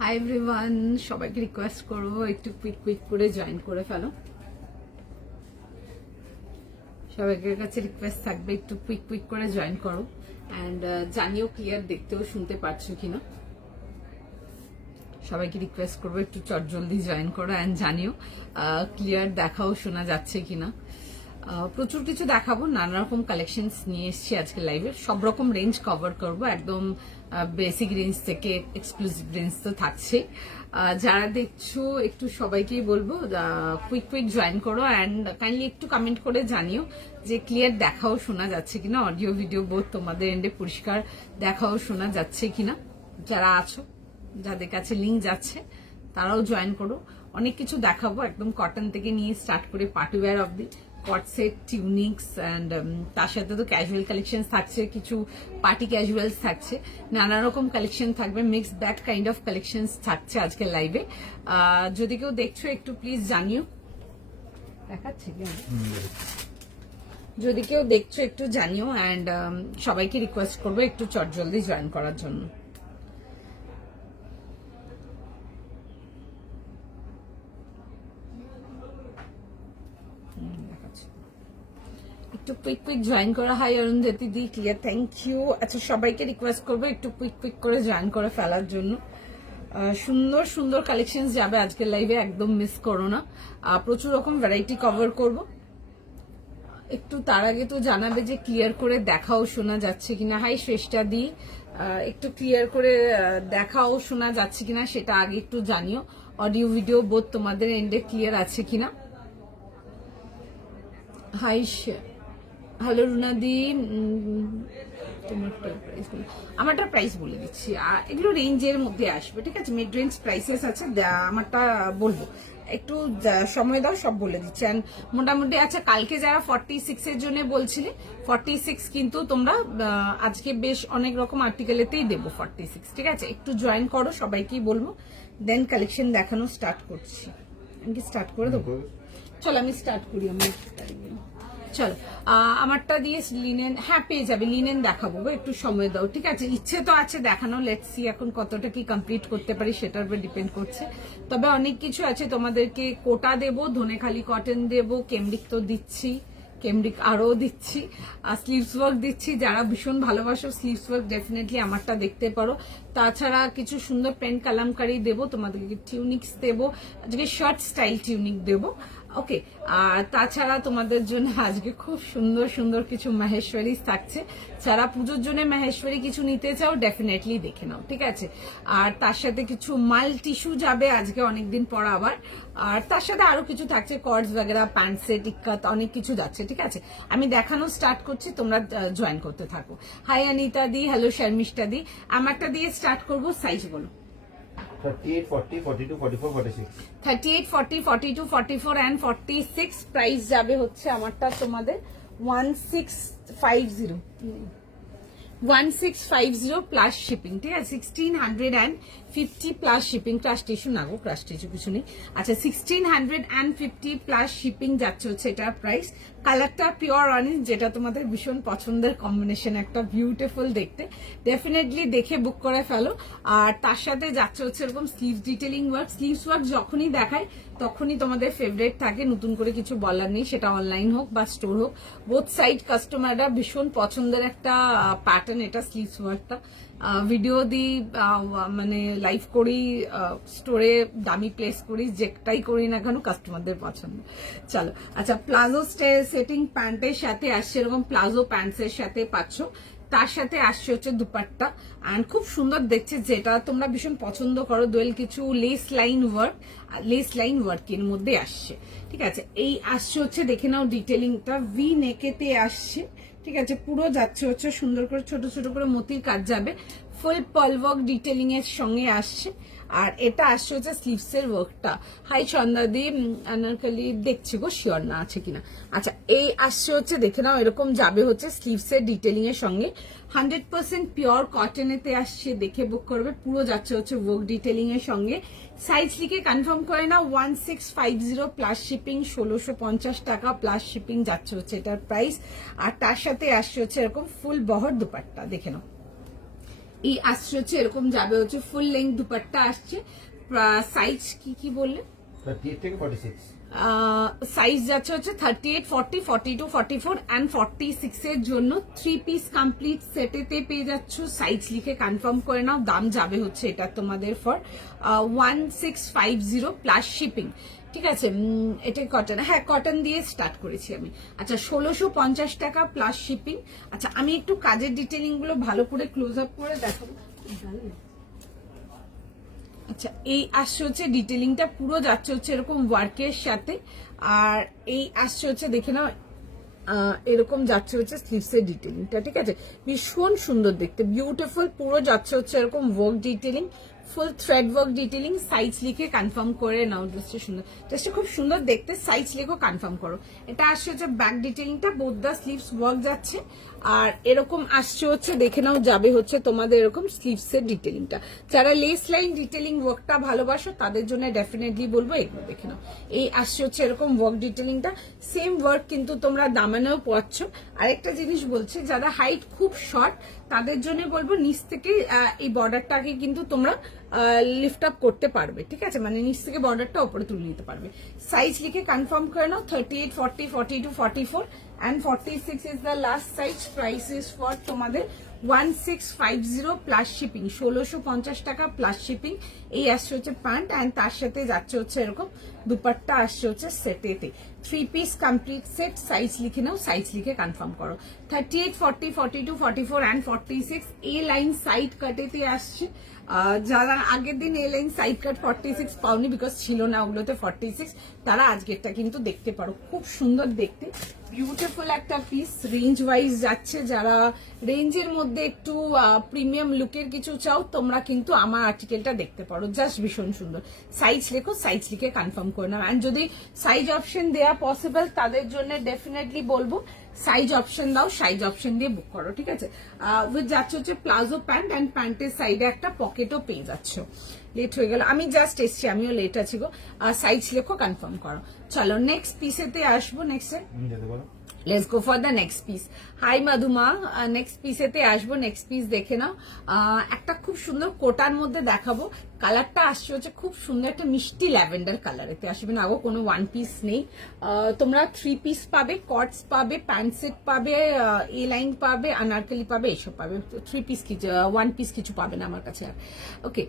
Hi everyone, সবাইকে request করবো একটু কুইক করে জয়েন করে ফেলো। সবাইকে কাছে রিকোয়েস্ট থাকবে একটু কুইক করে জয়েন করো অ্যান্ড জানিও ক্লিয়ার দেখতেও শুনতে পারছো কিনা। সবাইকে রিকোয়েস্ট করবো একটু চটজলদি জয়েন করো অ্যান্ড জানিও ক্লিয়ার দেখাও শোনা যাচ্ছে কিনা। প্রচুর কিছু দেখাবো, নানা রকম কালেকশনস নিয়ে এসেছি আজকে লাইভে। সব রকম রেঞ্জ কভার করবো, একদম বেসিক রেঞ্জ থেকে এক্সক্লুসিভ রেঞ্জ তো থাকছে। যারা দেখছো একটু সবাইকেই বলবো কুইক জয়েন করো অ্যান্ড কাইন্ডলি একটু কমেন্ট করে জানিও যে ক্লিয়ার দেখাও শোনা যাচ্ছে কিনা, অডিও ভিডিও বোধ তোমাদের এন্ডে পরিষ্কার দেখাও শোনা যাচ্ছে কিনা। যারা আছো, যাদের কাছে লিঙ্ক যাচ্ছে তারাও জয়েন করো। অনেক কিছু দেখাবো, একদম কটন থেকে নিয়ে স্টার্ট করে party wear of the cut set, tunics and তার সাথে তো ক্যাজুয়াল কালেকশন থাকছে, কিছু পার্টি ক্যাজুয়ালস থাকছে, নানা রকম কালেকশন থাকবে, mixed bag kind of collection থাকছে আজকে লাইভে। যদি কেউ দেখছো একটু প্লিজ জানিও। দেখাচ্ছে কি? যদি কেউ দেখছো একটু জানিও অ্যান্ড সবাইকে রিকোয়েস্ট করবো একটু চটজলদি জয়েন করার জন্য। একটু কুইক জয়েন করা। Hi Arundhati di, clear, thank you. আচ্ছা, সবাইকে রিকোয়েস্ট করবো একটু কুইক করে জয়েন করে ফেলার জন্য। সুন্দর কালেকশন যাবে আজকের লাইভে, একদম মিস করো না। প্রচুর রকম ভ্যারাইটি কভার করব। একটু তার আগে তো জানাবে যে ক্লিয়ার করে দেখাও শোনা যাচ্ছে কিনা। হাই শ্রেষ্ঠা দি, একটু ক্লিয়ার করে দেখাও শোনা যাচ্ছে কিনা সেটা আগে একটু জানিও। অডিও ভিডিও বোধ তোমাদের এন্ডে ক্লিয়ার আছে কিনা। হাই, হ্যালো রুনাদি, আমারটা প্রাইস বলে দিচ্ছি। এগুলো রেঞ্জের মধ্যে আসবে, ঠিক আছে, মিড রেঞ্জ প্রাইসেস আছে। আমারটা বলবো, একটু সময় দাও, সব বলে দিচ্ছি। অ্যান্ড মোটামুটি আচ্ছা, কালকে যারা 46 এর জন্য বলছিলে, 46 কিন্তু তোমরা আজকে বেশ অনেক রকম আর্টিকেলেতেই দেবো 46, ঠিক আছে। একটু জয়েন করো, সবাইকেই বলবো, দেন কালেকশন দেখানো স্টার্ট করছি। আমি কি স্টার্ট করে দেবো? চলো আমি স্টার্ট করি। আমার চলো, আমারটা দিয়ে লিনেন, হ্যাঁ পেয়ে যাবে, লিনেন দেখাবো, একটু সময় দাও, ঠিক আছে। ইচ্ছে তো আছে দেখানো, লেটস সি এখন কতটা কি কমপ্লিট করতে পারি সেটার উপর ডিপেন্ড করছে। তবে অনেক কিছু আছে, তোমাদেরকে কোটা দেবো, ধনেখালি কটন দেবো, কেমব্রিক তো দিচ্ছি, কেমব্রিক আরও দিচ্ছি, স্লিভস ওয়ার্ক দিচ্ছি। যারা ভীষণ ভালোবাসো স্লিভস ওয়ার্ক ডেফিনেটলি আমারটা দেখতে পারো। তাছাড়া কিছু সুন্দর পেন্ট কালামকারি দেবো তোমাদেরকে, টিউনিক্স দেবো, আজকে শর্ট স্টাইল টিউনিক দেবো, ওকে। আর তাছাড়া তোমাদের জন্য আজকে খুব সুন্দর কিছু মাহেশ্বরী থাকছে। যারা পুজোর জন্য মাহেশ্বরী কিছু নিতে চাও ডেফিনেটলি দেখে নাও, ঠিক আছে। আর তার সাথে কিছু মাল টিস্যু যাবে আজকে অনেকদিন পর আবার। আর তার সাথে আরো কিছু থাকছে, কর্ডস বাগেরা, প্যান্ট সেট, ইক্কাত, অনেক কিছু যাচ্ছে, ঠিক আছে। আমি দেখানো স্টার্ট করছি, তোমরা জয়েন করতে থাকো। হাই অনিতা দি, হ্যালো শর্মিষ্ঠা দি। আমারটা দিয়ে স্টার্ট করবো, সাইজ বলো। 38, 40, 42, 44, 46. 38, 40, 42, 44 and 46 প্রাইস যাবে হচ্ছে আমারটা তোমাদের 1650 প্লাস শিপিং, ঠিক আছে। 1650 প্লাস শিপিং। ক্রাশ টিস্যু না গো, ক্রাশ টিস্যু কিছু নেই। আচ্ছা, 1650 প্লাস শিপিং যাচ্ছে হচ্ছে এটার প্রাইস। কালারটা পিওর অরেঞ্জ, যেটা তোমাদের ভীষণ পছন্দের কম্বিনেশন, একটা বিউটিফুল দেখতে। ডেফিনেটলি দেখে বুক করে ফেলো। আর তার সাথে যাচ্ছে হচ্ছে এরকম sleeve detailing work. Sleeves work যখনই দেখায় তখনই তোমাদের ফেভারিট থাকে, নতুন করে কিছু বলার নেই, সেটা অনলাইন হোক বা স্টোর হোক। বোথ সাইড কাস্টমাররা ভীষণ পছন্দের একটা প্যাটার্ন এটা, স্লিভস ওয়ার্কটা। ভিডিও দিই, মানে লাইভ করি, স্টোরে দামি প্লেস করি, যেটাই করি না কেন কাস্টমারদের পছন্দ। চলো, আচ্ছা, প্লাজো সেটিং প্যান্টের সাথে আসছে, এরকম প্লাজো প্যান্টসের সাথে পাচ্ছ। তার সাথে আসছে হচ্ছে দুপাট্টা, অ্যান্ড খুব সুন্দর দেখছে, যেটা তোমরা ভীষণ পছন্দ করো। দোয়েল কিছু লেস লাইন ওয়ার্কের মধ্যে আসছে, ঠিক আছে। এই আসছে হচ্ছে, দেখে নাও ডিটেলিংটা, ভি নেকেতে আসছে, ঠিক আছে। পুরো যাচ্ছে হচ্ছে সুন্দর করে ছোট করে মতির কাজ যাবে, ফুল পার্ল ওয়ার্ক ডিটেলিং এর সঙ্গে আসছে। আর এটা আসছে হচ্ছে স্লিভস এর ওয়ার্কটা। হাই চন্দাদি, আনারকালি দেখছি গো, শিওর না আছে কিনা। আচ্ছা, এই আসছে হচ্ছে, দেখে নাও, এরকম যাবে হচ্ছে স্লিভস এর ডিটেলিং এর সঙ্গে। 100% পিওর কটনেতে আসছে, দেখে বুক করবে। পুরো যাচ্ছে হচ্ছে ওয়ার্ক ডিটেলিং এর সঙ্গে। সাইজ লিখে কনফার্ম করে নাও। 1650 প্লাস শিপিং, 1650 টাকা প্লাস শিপিং যাচ্ছে হচ্ছে এটার প্রাইস। আর তার সাথে আসছে হচ্ছে এরকম ফুল বহর দুপাট্টা, দেখে নাও। এই আসছে হচ্ছে এরকম যাবে হচ্ছে ফুল লেন্থ দুপাট্টা আসছে। সাইজ কি বললে? 38 থেকে 46। সাইজ যাচ্ছে হচ্ছে 38, 40, 42, 44 অ্যান্ড 46 এর জন্য 3 পিস কমপ্লিট সেটেতে পেয়ে যাচ্ছ। সাইজ লিখে কনফার্ম করে নাও। দাম যাবে হচ্ছে এটা তোমাদের ফর 1650 প্লাস শিপিং। ঠিক আছে, এটা কটন, হ্যাঁ কটন দিয়ে স্টার্ট করেছি আমি। আচ্ছা 1650 টাকা প্লাস শিপিং। আচ্ছা আমি একটু কাজের ডিটেলিং গুলো ভালো করে ক্লোজ আপ করে দেখাবো। আচ্ছা এই আসছে হচ্ছে ডিটেলিংটা পুরো যাচ্ছে হচ্ছে এরকম ওয়ার্কের সাথে। আর এই আসছে হচ্ছে দেখে নাও এরকম যাচ্ছে হচ্ছে স্লিভসের ডিটেলিংটা। ঠিক আছে, ভীষণ সুন্দর দেখতে, বিউটিফুল। পুরো যাচ্ছে হচ্ছে এরকম ওয়ার্ক ডিটেলিং, ফুল থ্রেড ওয়ার্ক ডিটেলিং। সাইজ লিখে কনফার্ম করে নাও। ড্রেসটা সুন্দর, ড্রেসটা খুব সুন্দর দেখতে। সাইজ লিখো, কনফার্ম করো। এটা আসছে হচ্ছে ব্যাক ডিটেলিংটা, বোথ দা স্লিভস ওয়ার্ক যাচ্ছে। আর এরকম আসছে হচ্ছে দেখে নাও যাবে হচ্ছে তোমাদের এরকম স্লিভসের ডিটেলিংটা। যারা লেস লাইন ডিটেলিং ওয়ার্কটা ভালোবাসো তাদের জন্য ডেফিনেটলি বলবো এগুলো দেখে নাও। এই আসছে হচ্ছে এরকম ওয়ার্ক ডিটেলিংটা, সেম ওয়ার্ক কিন্তু তোমরা দামানেও পাচ্ছ। আরেকটা জিনিস বলছি, যারা হাইট খুব শর্ট তাদের জন্য বলবো নিচ থেকে এই বর্ডারটাকে কিন্তু তোমরা লিফট আপ করতে পারবে। ঠিক আছে, মানে নিচ থেকে বর্ডারটা উপরে তুলে নিতে পারবে। সাইজ লিখে কনফার্ম করে নাও। 38, 40, 42, 44 and 46 is the last size. Price is for তোমাদের 1650 প্লাস শিপিং, 1650 টাকা প্লাস শিপিং। এই আসছে হচ্ছে প্যান্ট অ্যান্ড তার সাথে যাচ্ছে হচ্ছে এরকম দুপাট্টা আসছে হচ্ছে সেটেতে। 3 পিস কমপ্লিট সেট। সাইজ লিখে নাও, সাইজ লিখে কনফার্ম করো। 38, 40, 42, 44 and 46 এ লাইন সাইড কাটেতে আসছে। যারা আগের দিন এ লাইন সাইড কাট 46 পাওনি বিকজ ছিল না ওগুলোতে 46, তারা আজকেরটা কিন্তু দেখতে পারো। খুব সুন্দর দেখতে, বিউটিফুল একটা পিস। রেঞ্জ ওয়াইজ যাচ্ছে, যারা রেঞ্জের মধ্যে একটু প্রিমিয়াম লুকের কিছু চাও তোমরা কিন্তু আমার আর্টিকেলটা দেখতে পারো। জাস্ট ভীষণ সুন্দর। সাইজ লেখো, সাইজ লিখে কনফার্ম করে নাও। অ্যান্ড যদি সাইজ অপশন দেওয়া পসিবল তাদের জন্য ডেফিনেটলি বলবো সাইজ অপশন দাও, সাইজ অপশন দিয়ে বুক করো। ঠিক আছে, উইথ যাচ্ছে হচ্ছে প্লাজো প্যান্ট অ্যান্ড প্যান্টের সাইডে একটা পকেটও পেয়ে যাচ্ছ। লেট হয়ে গেল, আমি জাস্ট এসছি, আমিও লেট আছি গো। সাইজ লেখো, কনফার্ম করো। চলো নেক্সট পিসেতে আসবো। Let's go for the next piece. Hi Madhuma, next পিসেতে আসবো। নেক্সট পিস দেখে নাও। একটা খুব সুন্দর কোটার মধ্যে দেখাবো। কালারটা আসছে হচ্ছে খুব সুন্দর একটা মিষ্টি ল্যাভেন্ডার কালারেতে আসবে না গো, কোনো ওয়ান পিস নেই। তোমরা 3 পিস পাবে, কটস পাবে, প্যান্ট সেট পাবে, এ লাইন পাবে, আনারকলি পাবে, এসব পাবে। 3 পিস কিছু, 1 পিস কিছু পাবে না আমার কাছে আর। ওকে,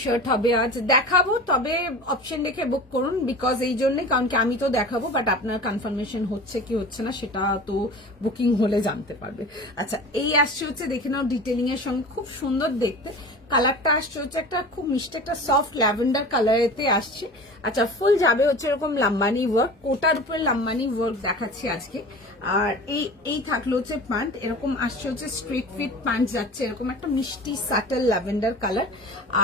শার্ট হবে আজ দেখাবো, তবে অপশন রেখে বুক করুন বিকজ এই জন্যই, কারণ কি আমি তো দেখাবো বাট আপনার কনফার্মেশন হচ্ছে কি হচ্ছে না সেটা তো বুকিং হলে জানতে পারবে। আচ্ছা এই আসছে হচ্ছে দেখে নাও ডিটেলিং এর সঙ্গে, খুব সুন্দর দেখতে। কালারটা আসছে হচ্ছে একটা খুব মিষ্টি একটা সফট ল্যাভেন্ডার কালারেতে আসছে। আচ্ছা ফুল যাবে হচ্ছে এরকম লাম্বানি ওয়ার্ক, কোটার উপরে লাম্বানি ওয়ার্ক দেখাচ্ছি আজকে। আর এই থাকলো হচ্ছে প্যান্ট, এরকম আসছে হচ্ছে স্ট্রেট ফিট প্যান্ট যাচ্ছে এরকম একটা মিষ্টি সাটেল ল্যাভেন্ডার কালার।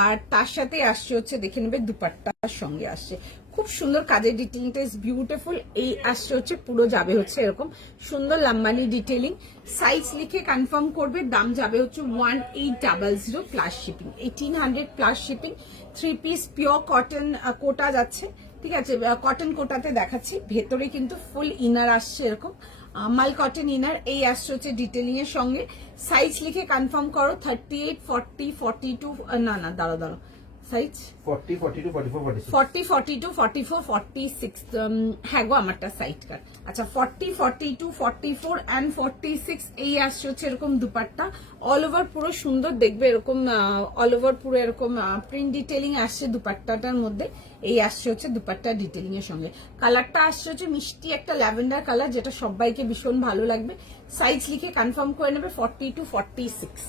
আর তার সাথে আসছে হচ্ছে দেখে নেবে দুপাট্টার সঙ্গে আসছে। খুব সুন্দর কাজের ডিটেলিংটা ইজ বিউটিফুল। এই আসছে হচ্ছে পুরো যাবে হচ্ছে এরকম সুন্দর লাম্বানি ডিটেলিং। সাইজ লিখে কনফার্ম করবে। দাম যাবে হচ্ছে 1800 plus shipping, 1800 plus shipping. 3 piece pure cotton Kota যাচ্ছে। ঠিক আছে, কটন কোটাতে দেখাচ্ছি, ভেতরে কিন্তু ফুল ইনার আসছে এরকম মাল কটন ইনার। এই আসছে হচ্ছে ডিটেলিং এর সঙ্গে। সাইজ লিখে কনফার্ম করো। 38, 40, 42 না দাঁড়ো সাইজ 40, 42, 44, 46। 40, 42, 44, 46 হ্যাঁ গো আমারটা সাইড কাট। আচ্ছা 40, 42, 44 and 46 এই আসছে হচ্ছে এরকম দুপাট্টা। অল ওভার পুরো সুন্দর দেখবে এরকম, অল ওভার পুরো এরকম প্রিন্ট ডিটেলিং আসছে দুপাট্টাটার মধ্যে। এই আসছে হচ্ছে দুপাট্টা ডিটেলিং এর সঙ্গে। কালারটা আসছে হচ্ছে মিষ্টি একটা ল্যাভেন্ডার কালার, যেটা সবাইকে ভীষণ ভালো লাগবে। সাইজ লিখে কনফার্ম করে নেবে 40 to 46।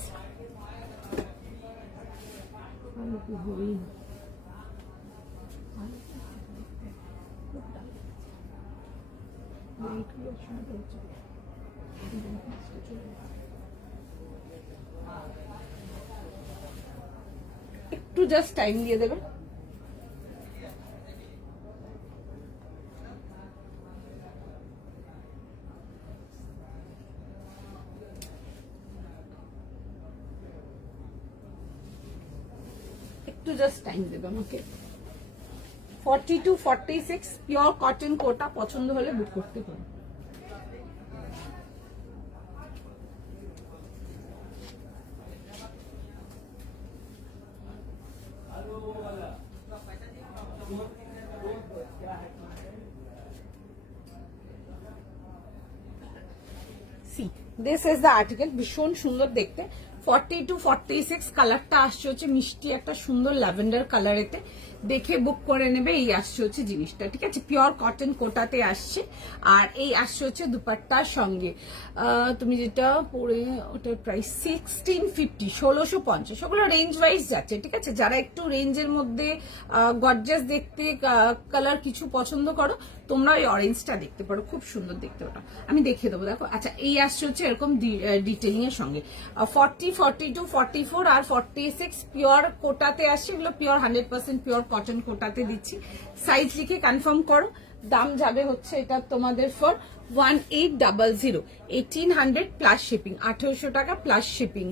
একটু জাস্ট টাইম দিয়ে দেবে। একটু জাস্ট টাইম দেবে আমাকে। 40 to 46 পিওর কটন কোটা, পছন্দ হলে বুক করতে পারো। দিস ইজ দ্য আর্টিকেল, ভীষণ সুন্দর দেখতে। 40 to 46 কালারটা আসছে হচ্ছে মিষ্টি একটা সুন্দর ল্যাভেন্ডার কালারেতে, দেখে বুক করে নেবে। এই আসছে হচ্ছে জিনিসটা, ঠিক আছে, পিওর কটন কোটাতে আসছে। আর এই আসছে হচ্ছে দুপাট্টার সঙ্গে। তুমি যেটা পরে ওটার প্রাইস 1650, 1650। ওগুলো রেঞ্জ ওয়াইজ যাচ্ছে, ঠিক আছে। যারা একটু রেঞ্জের মধ্যে গর্জাস দেখতে কালার কিছু পছন্দ করো, তোমরা ওই অরেঞ্জটা দেখতে পারো, খুব সুন্দর দেখতে। ওটা আমি দেখিয়ে দেবো, দেখো। আচ্ছা, এই আসছে হচ্ছে এরকম ডিটেলিং এর সঙ্গে। 40, 42, 44 আর 46 পিওর কোটাতে আসছে। এগুলো পিওর 100% পিওর কটন কোটাতে দিচ্ছি। সাইজ লিখে কনফার্ম করো। দাম যাবে হচ্ছে এটা তোমাদের ফর 1800, 1800 প্লাস শিপিং, 1800 টাকা প্লাস শিপিং।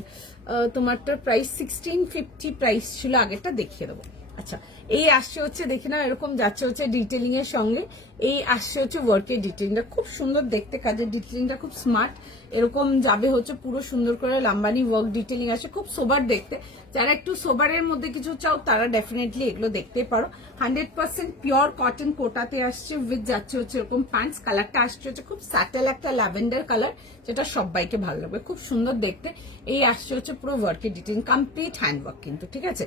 তোমারটার প্রাইস 1650 প্রাইস ছিল, আগেরটা দেখিয়ে দেবো। আচ্ছা, এই আসছে হচ্ছে দেখে নাও, এরকম যাচ্ছে হচ্ছে ডিটেলিং এর সঙ্গে। এই আসছে হচ্ছে ওয়ার্কের ডিটেলিংটা, খুব সুন্দর দেখতে, কাজের ডিটেলিংটা খুব স্মার্ট। এরকম যাবে হচ্ছে পুরো সুন্দর করে লাম্বানি ওয়ার্ক ডিটেলিং আছে, খুব সোবার দেখতে। যারা একটু সোবারের মধ্যে কিছু চাও তারা ডেফিনেটলি এগুলো দেখতে পারো। 100% পিওর কটন কোটাতে আসছে, উইথ যাচ্ছে হচ্ছে এরকম প্যান্টস। কালারটা আসছে হচ্ছে খুব স্যাটেল একটা ল্যাভেন্ডার কালার, যেটা সবাইকে ভালো লাগবে, খুব সুন্দর দেখতে। এই আসছে হচ্ছে পুরো ওয়ার্কের ডিটেলিং, কমপ্লিট হ্যান্ড ওয়ার্ক কিন্তু, ঠিক আছে।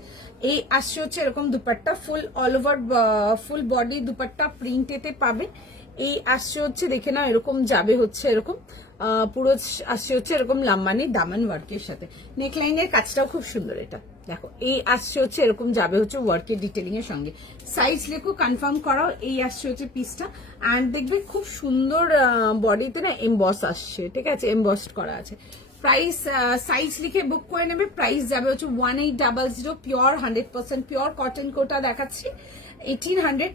এই আসছে হচ্ছে এরকম dupatta, full all over full body dupatta প্রিন্টেতে পাবে। এই আসছে হচ্ছে দেখে নাও, এরকম যাবে হচ্ছে এরকম পুরো আসছে হচ্ছে এরকম লাম্বানি দামান ওয়ার্কের সাথে। নেকলাইনের কাজটাও খুব সুন্দর, এটা দেখো। এই আসছে হচ্ছে এরকম যাবে হচ্ছে ওয়ার্কের ডিটেলিং এর সঙ্গে। সাইজ লেখো, কনফার্ম করাও। এই আসছে হচ্ছে পিসটা, অ্যান্ড দেখবে খুব সুন্দর বডিতে না এমবস আসছে, ঠিক আছে, এমবসড করা আছে। প্রাইস সাইজ লিখে বুক করে নেবে। প্রাইস যাবে হচ্ছে 1800, পিওর 100% পিওর কটন কোটা দেখাচ্ছি। 1800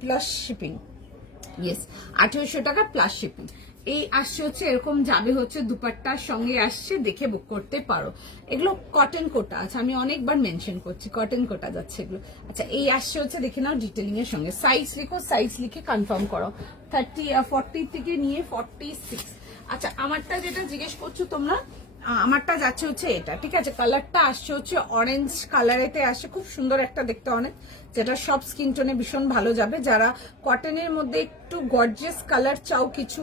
প্লাস শিপিং, ইয়েস, 1800 টাকা প্লাস শিপিং। এই আসছে হচ্ছে এরকম যাবে হচ্ছে দুপাট্টার সঙ্গে আসছে, দেখে বুক করতে পারো। এগুলো কটন কোটা আছে, আমি অনেকবার মেনশন করছি, কটন কোটা যাচ্ছে এগুলো। আচ্ছা, এই আসছে হচ্ছে দেখে নাও ডিটেলিং এর সঙ্গে। সাইজ লিখো, সাইজ লিখে কনফার্ম করো। 40 থেকে নিয়ে 46। আচ্ছা, আমারটা যেটা জিজ্ঞেস করছো তোমরা, আমারটা যাচ্ছে হচ্ছে এটা, ঠিক আছে। কালারটা আসছে হচ্ছে অরেঞ্জ কালারেতে আসছে, খুব সুন্দর একটা দেখতে অনেক, যেটা সব স্কিন টোনে ভীষণ ভালো যাবে। যারা কটনের মধ্যে একটু গর্জিয়াস কালার চাও কিছু,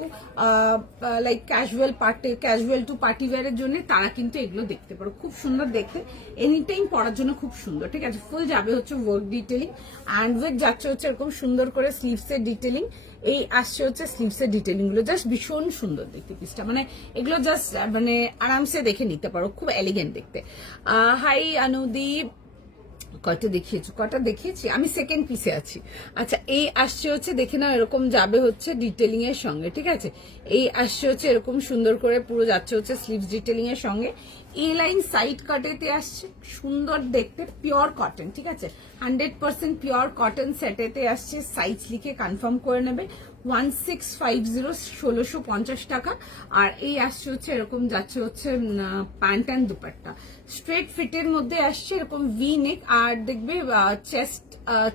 লাইক ক্যাজুয়াল টু পার্টি ওয়্যারের জন্য, তারা কিন্তু এগুলো দেখতে পারো, খুব সুন্দর দেখতে, এনি টাইম পরার জন্য খুব সুন্দর, ঠিক আছে। ফুল যাবে হচ্ছে ওয়ার্ক ডিটেলিং, অ্যান্ড উইথ যাচ্ছে হচ্ছে এরকম সুন্দর করে স্লিভসের ডিটেলিং। এই আসছে হচ্ছে স্লিভসের ডিটেলিং গুলো, জাস্ট ভীষণ সুন্দর দেখতে পিসটা, মানে এগুলো জাস্ট মানে আরামসে দেখে নিতে পারো, খুব এলিগেন্ট দেখতে। হাই অনুদীপ, কয়টা দেখিয়েছি আমি, সেকেন্ড পিসে আছি। আচ্ছা, এই আসছে হচ্ছে দেখে নাও, এরকম যাবে হচ্ছে ডিটেলিং এর সঙ্গে, ঠিক আছে। এই আসছে হচ্ছে এরকম সুন্দর করে পুরো যাচ্ছে হচ্ছে স্লিভস ডিটেলিং এর সঙ্গে। এ লাইন সাইড কাটেতে আসছে, সুন্দর দেখতে, পিওর কটন, ঠিক আছে, 100% পিওর কটন সেটেতে আসছে। সাইজ লিখে কনফার্ম করে নেবে। 1650, 1650 টাকা। আর এই আসছে হচ্ছে এরকম যাচ্ছে হচ্ছে প্যান্ট অ্যান্ড দুপাট্টা, স্ট্রেট ফিটের মধ্যে আসছে, এরকম ভি নেক, আর দেখবে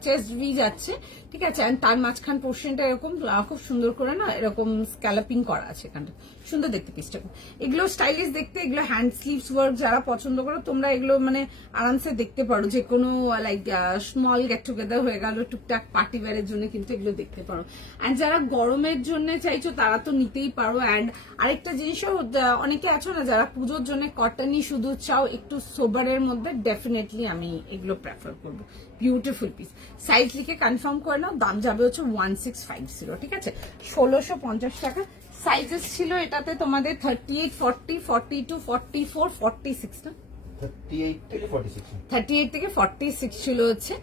চেস্ট ভি যাচ্ছে, ঠিক আছে। অ্যান্ড তার মাঝখান পোর্শনটা এরকম খুব সুন্দর করে না এরকম স্ক্যালাপিং করা আছে, এখানটা সুন্দর দেখতে পিসটা। এগুলো স্টাইলিশ দেখতে, এগুলো হ্যান্ড স্লিভস ওয়ার্ক যারা পছন্দ করো তোমরা, এগুলো মানে আরামসে দেখতে পারো, যে কোনো লাইক স্মল গেট টুগেদার হয়ে গেল, টুকটাক পার্টি ওয়্যারের জন্য কিন্তু এগুলো দেখতে পারো। অ্যান্ড যারা গরমের জন্য চাইছো তারা তো নিতেই পারো। অ্যান্ড আরেকটা জিনিসও, অনেকে আছো না যারা পুজোর জন্য কটনই শুধু চাও, একটু সোবারের মধ্যে, ডেফিনেটলি আমি এগুলো প্রেফার করবো। Beautiful piece. সাইজ লিখে কনফার্ম করে নাও। দাম যাবে হচ্ছে 1650, ঠিক আছে, 1650 টাকা। সাইজেস ছিল এটাতে তোমাদের 38, 40, 42, 44, 46 না, 38 থেকে 46 ছিল হচ্ছে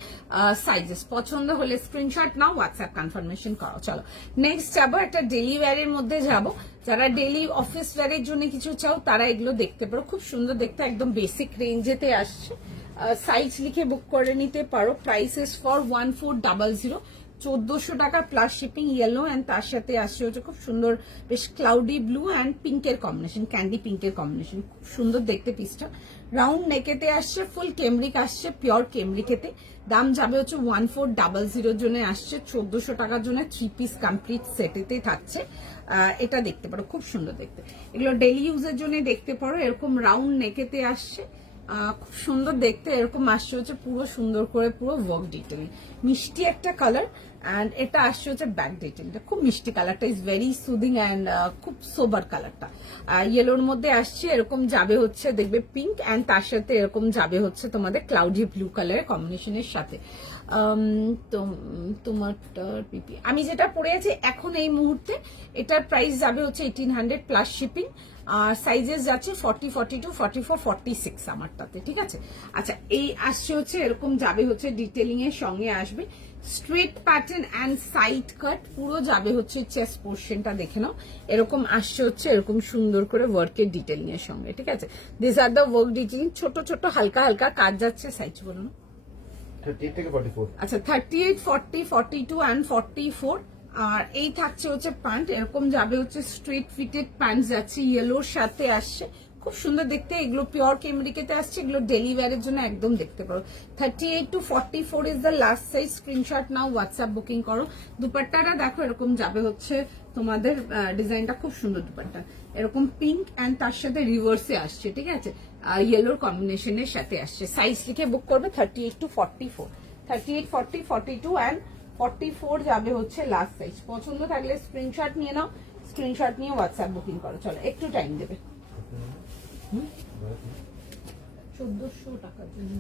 সাইজেস। পছন্দ হলে স্ক্রিনশট নাও, হোয়াটসঅ্যাপ কনফার্মেশন করো। চলো নেক্সট যাবো, একটা ডেলি ওয়্যারের মধ্যে যাবো। যারা ডেলি অফিস ওয়্যারের জন্য কিছু চাও তারা এগুলো দেখতে পারো, খুব সুন্দর দেখতে, একদম বেসিক রেঞ্জেতে আসছে। সাইজ লিখে বুক করে নিতে পারো। প্রাইসেস ফর 1400, 1400 টাকা প্লাস শিপিং। ইয়েলো অ্যান্ড তার সাথে আসছে হচ্ছে খুব সুন্দর বেশ ক্লাউডি ব্লু অ্যান্ড পিঙ্কের কম্বিনেশন, ক্যান্ডি পিঙ্কের কম্বিনেশন, খুব সুন্দর দেখতে পিসটা। রাউন্ড নেকেতে আসছে, ফুল কেমরিক আসছে, পিওর কেমরিকেতে। দাম যাবে হচ্ছে 1400 জন্য আসছে, 1400 টাকার জন্য 3 পিস কমপ্লিট সেটেতেই থাকছে। এটা দেখতে পারো, খুব সুন্দর দেখতে, এগুলো ডেলি ইউজের জন্য দেখতে পারো। এরকম রাউন্ড নেকেতে আসছে, খুব সুন্দর দেখতে, এরকম আসছে হচ্ছে পুরো সুন্দর করে পুরো ওয়ার্ক ডিটেলিং, মিষ্টি একটা কালার, অ্যান্ড এটা আসছে হচ্ছে ব্যাক ডিটেলটা, খুব মিষ্টি কালারটা, ইজ ভেরি সুদিং অ্যান্ড খুব সোবার কালারটা। ইয়েলোর মধ্যে আসছে, এরকম যাবে হচ্ছে দেখবে পিঙ্ক, অ্যান্ড তার সাথে এরকম যাবে হচ্ছে তোমাদের ক্লাউডি ব্লু কালারের কম্বিনেশনের সাথে। তোমারটা পিপি আমি যেটা পরে আছি এখন এই মুহূর্তে, এটার প্রাইস যাবে হচ্ছে 1800 প্লাস শিপিং। আর সাইজেস যাচ্ছে 40, 42, 44, 46 আমারটাতে, ঠিক আছে। আচ্ছা এই আসছে হচ্ছে এরকম যাবে হচ্ছে ডিটেলিং এর সঙ্গে আসবে স্ট্রেট প্যাটার্ন অ্যান্ড সাইড কাট, পুরো যাবে হচ্ছে চেস্ট পোর্শনটা দেখে নাও, এরকম আসছে হচ্ছে এরকম সুন্দর করে ওয়ার্কের ডিটেলিং এর সঙ্গে, ঠিক আছে। This are the work detailing, ছোট ছোট হালকা হালকা কাজ যাচ্ছে। সাইজ বলো না। 38 থেকে 44। আচ্ছা 38, 40, 42 অ্যান্ড 44। আর এই থাকছে হচ্ছে প্যান্ট, এরকম যাবে হচ্ছে স্ট্রেট ফিটেড প্যান্ট যাচ্ছে, ইয়েলোর সাথে আসছে, খুব সুন্দর দেখতে। এগুলো পিওর কেমরিকেতে আসছে, এগুলো ডেলি ওয়্যারের জন্য একদম দেখতে পারো। 38 to 44 is the last size. Screenshot নাও, হোয়াটসঅ্যাপ বুকিং করো। দুপাট্টাটা দেখো এরকম যাবে হচ্ছে তোমাদের, ডিজাইনটা খুব সুন্দর দুপাট্টা, এরকম পিঙ্ক অ্যান্ড তার সাথে রিভার্সে আসছে, ঠিক আছে, ইয়েলোর কম্বিনেশনের সাথে আসছে। সাইজ লিখে বুক করবে 38 to 44, 38, 40, 42 অ্যান্ড 44 যাবে হচ্ছে লাস্ট সাইজ। পছন্দ থাকলে স্ক্রিনশট নিয়ে নাও, স্ক্রিনশট নিয়ে হোয়াটসঅ্যাপ বুকিং করো। চলো একটু টাইম দেবে। 1400 টাকার জন্য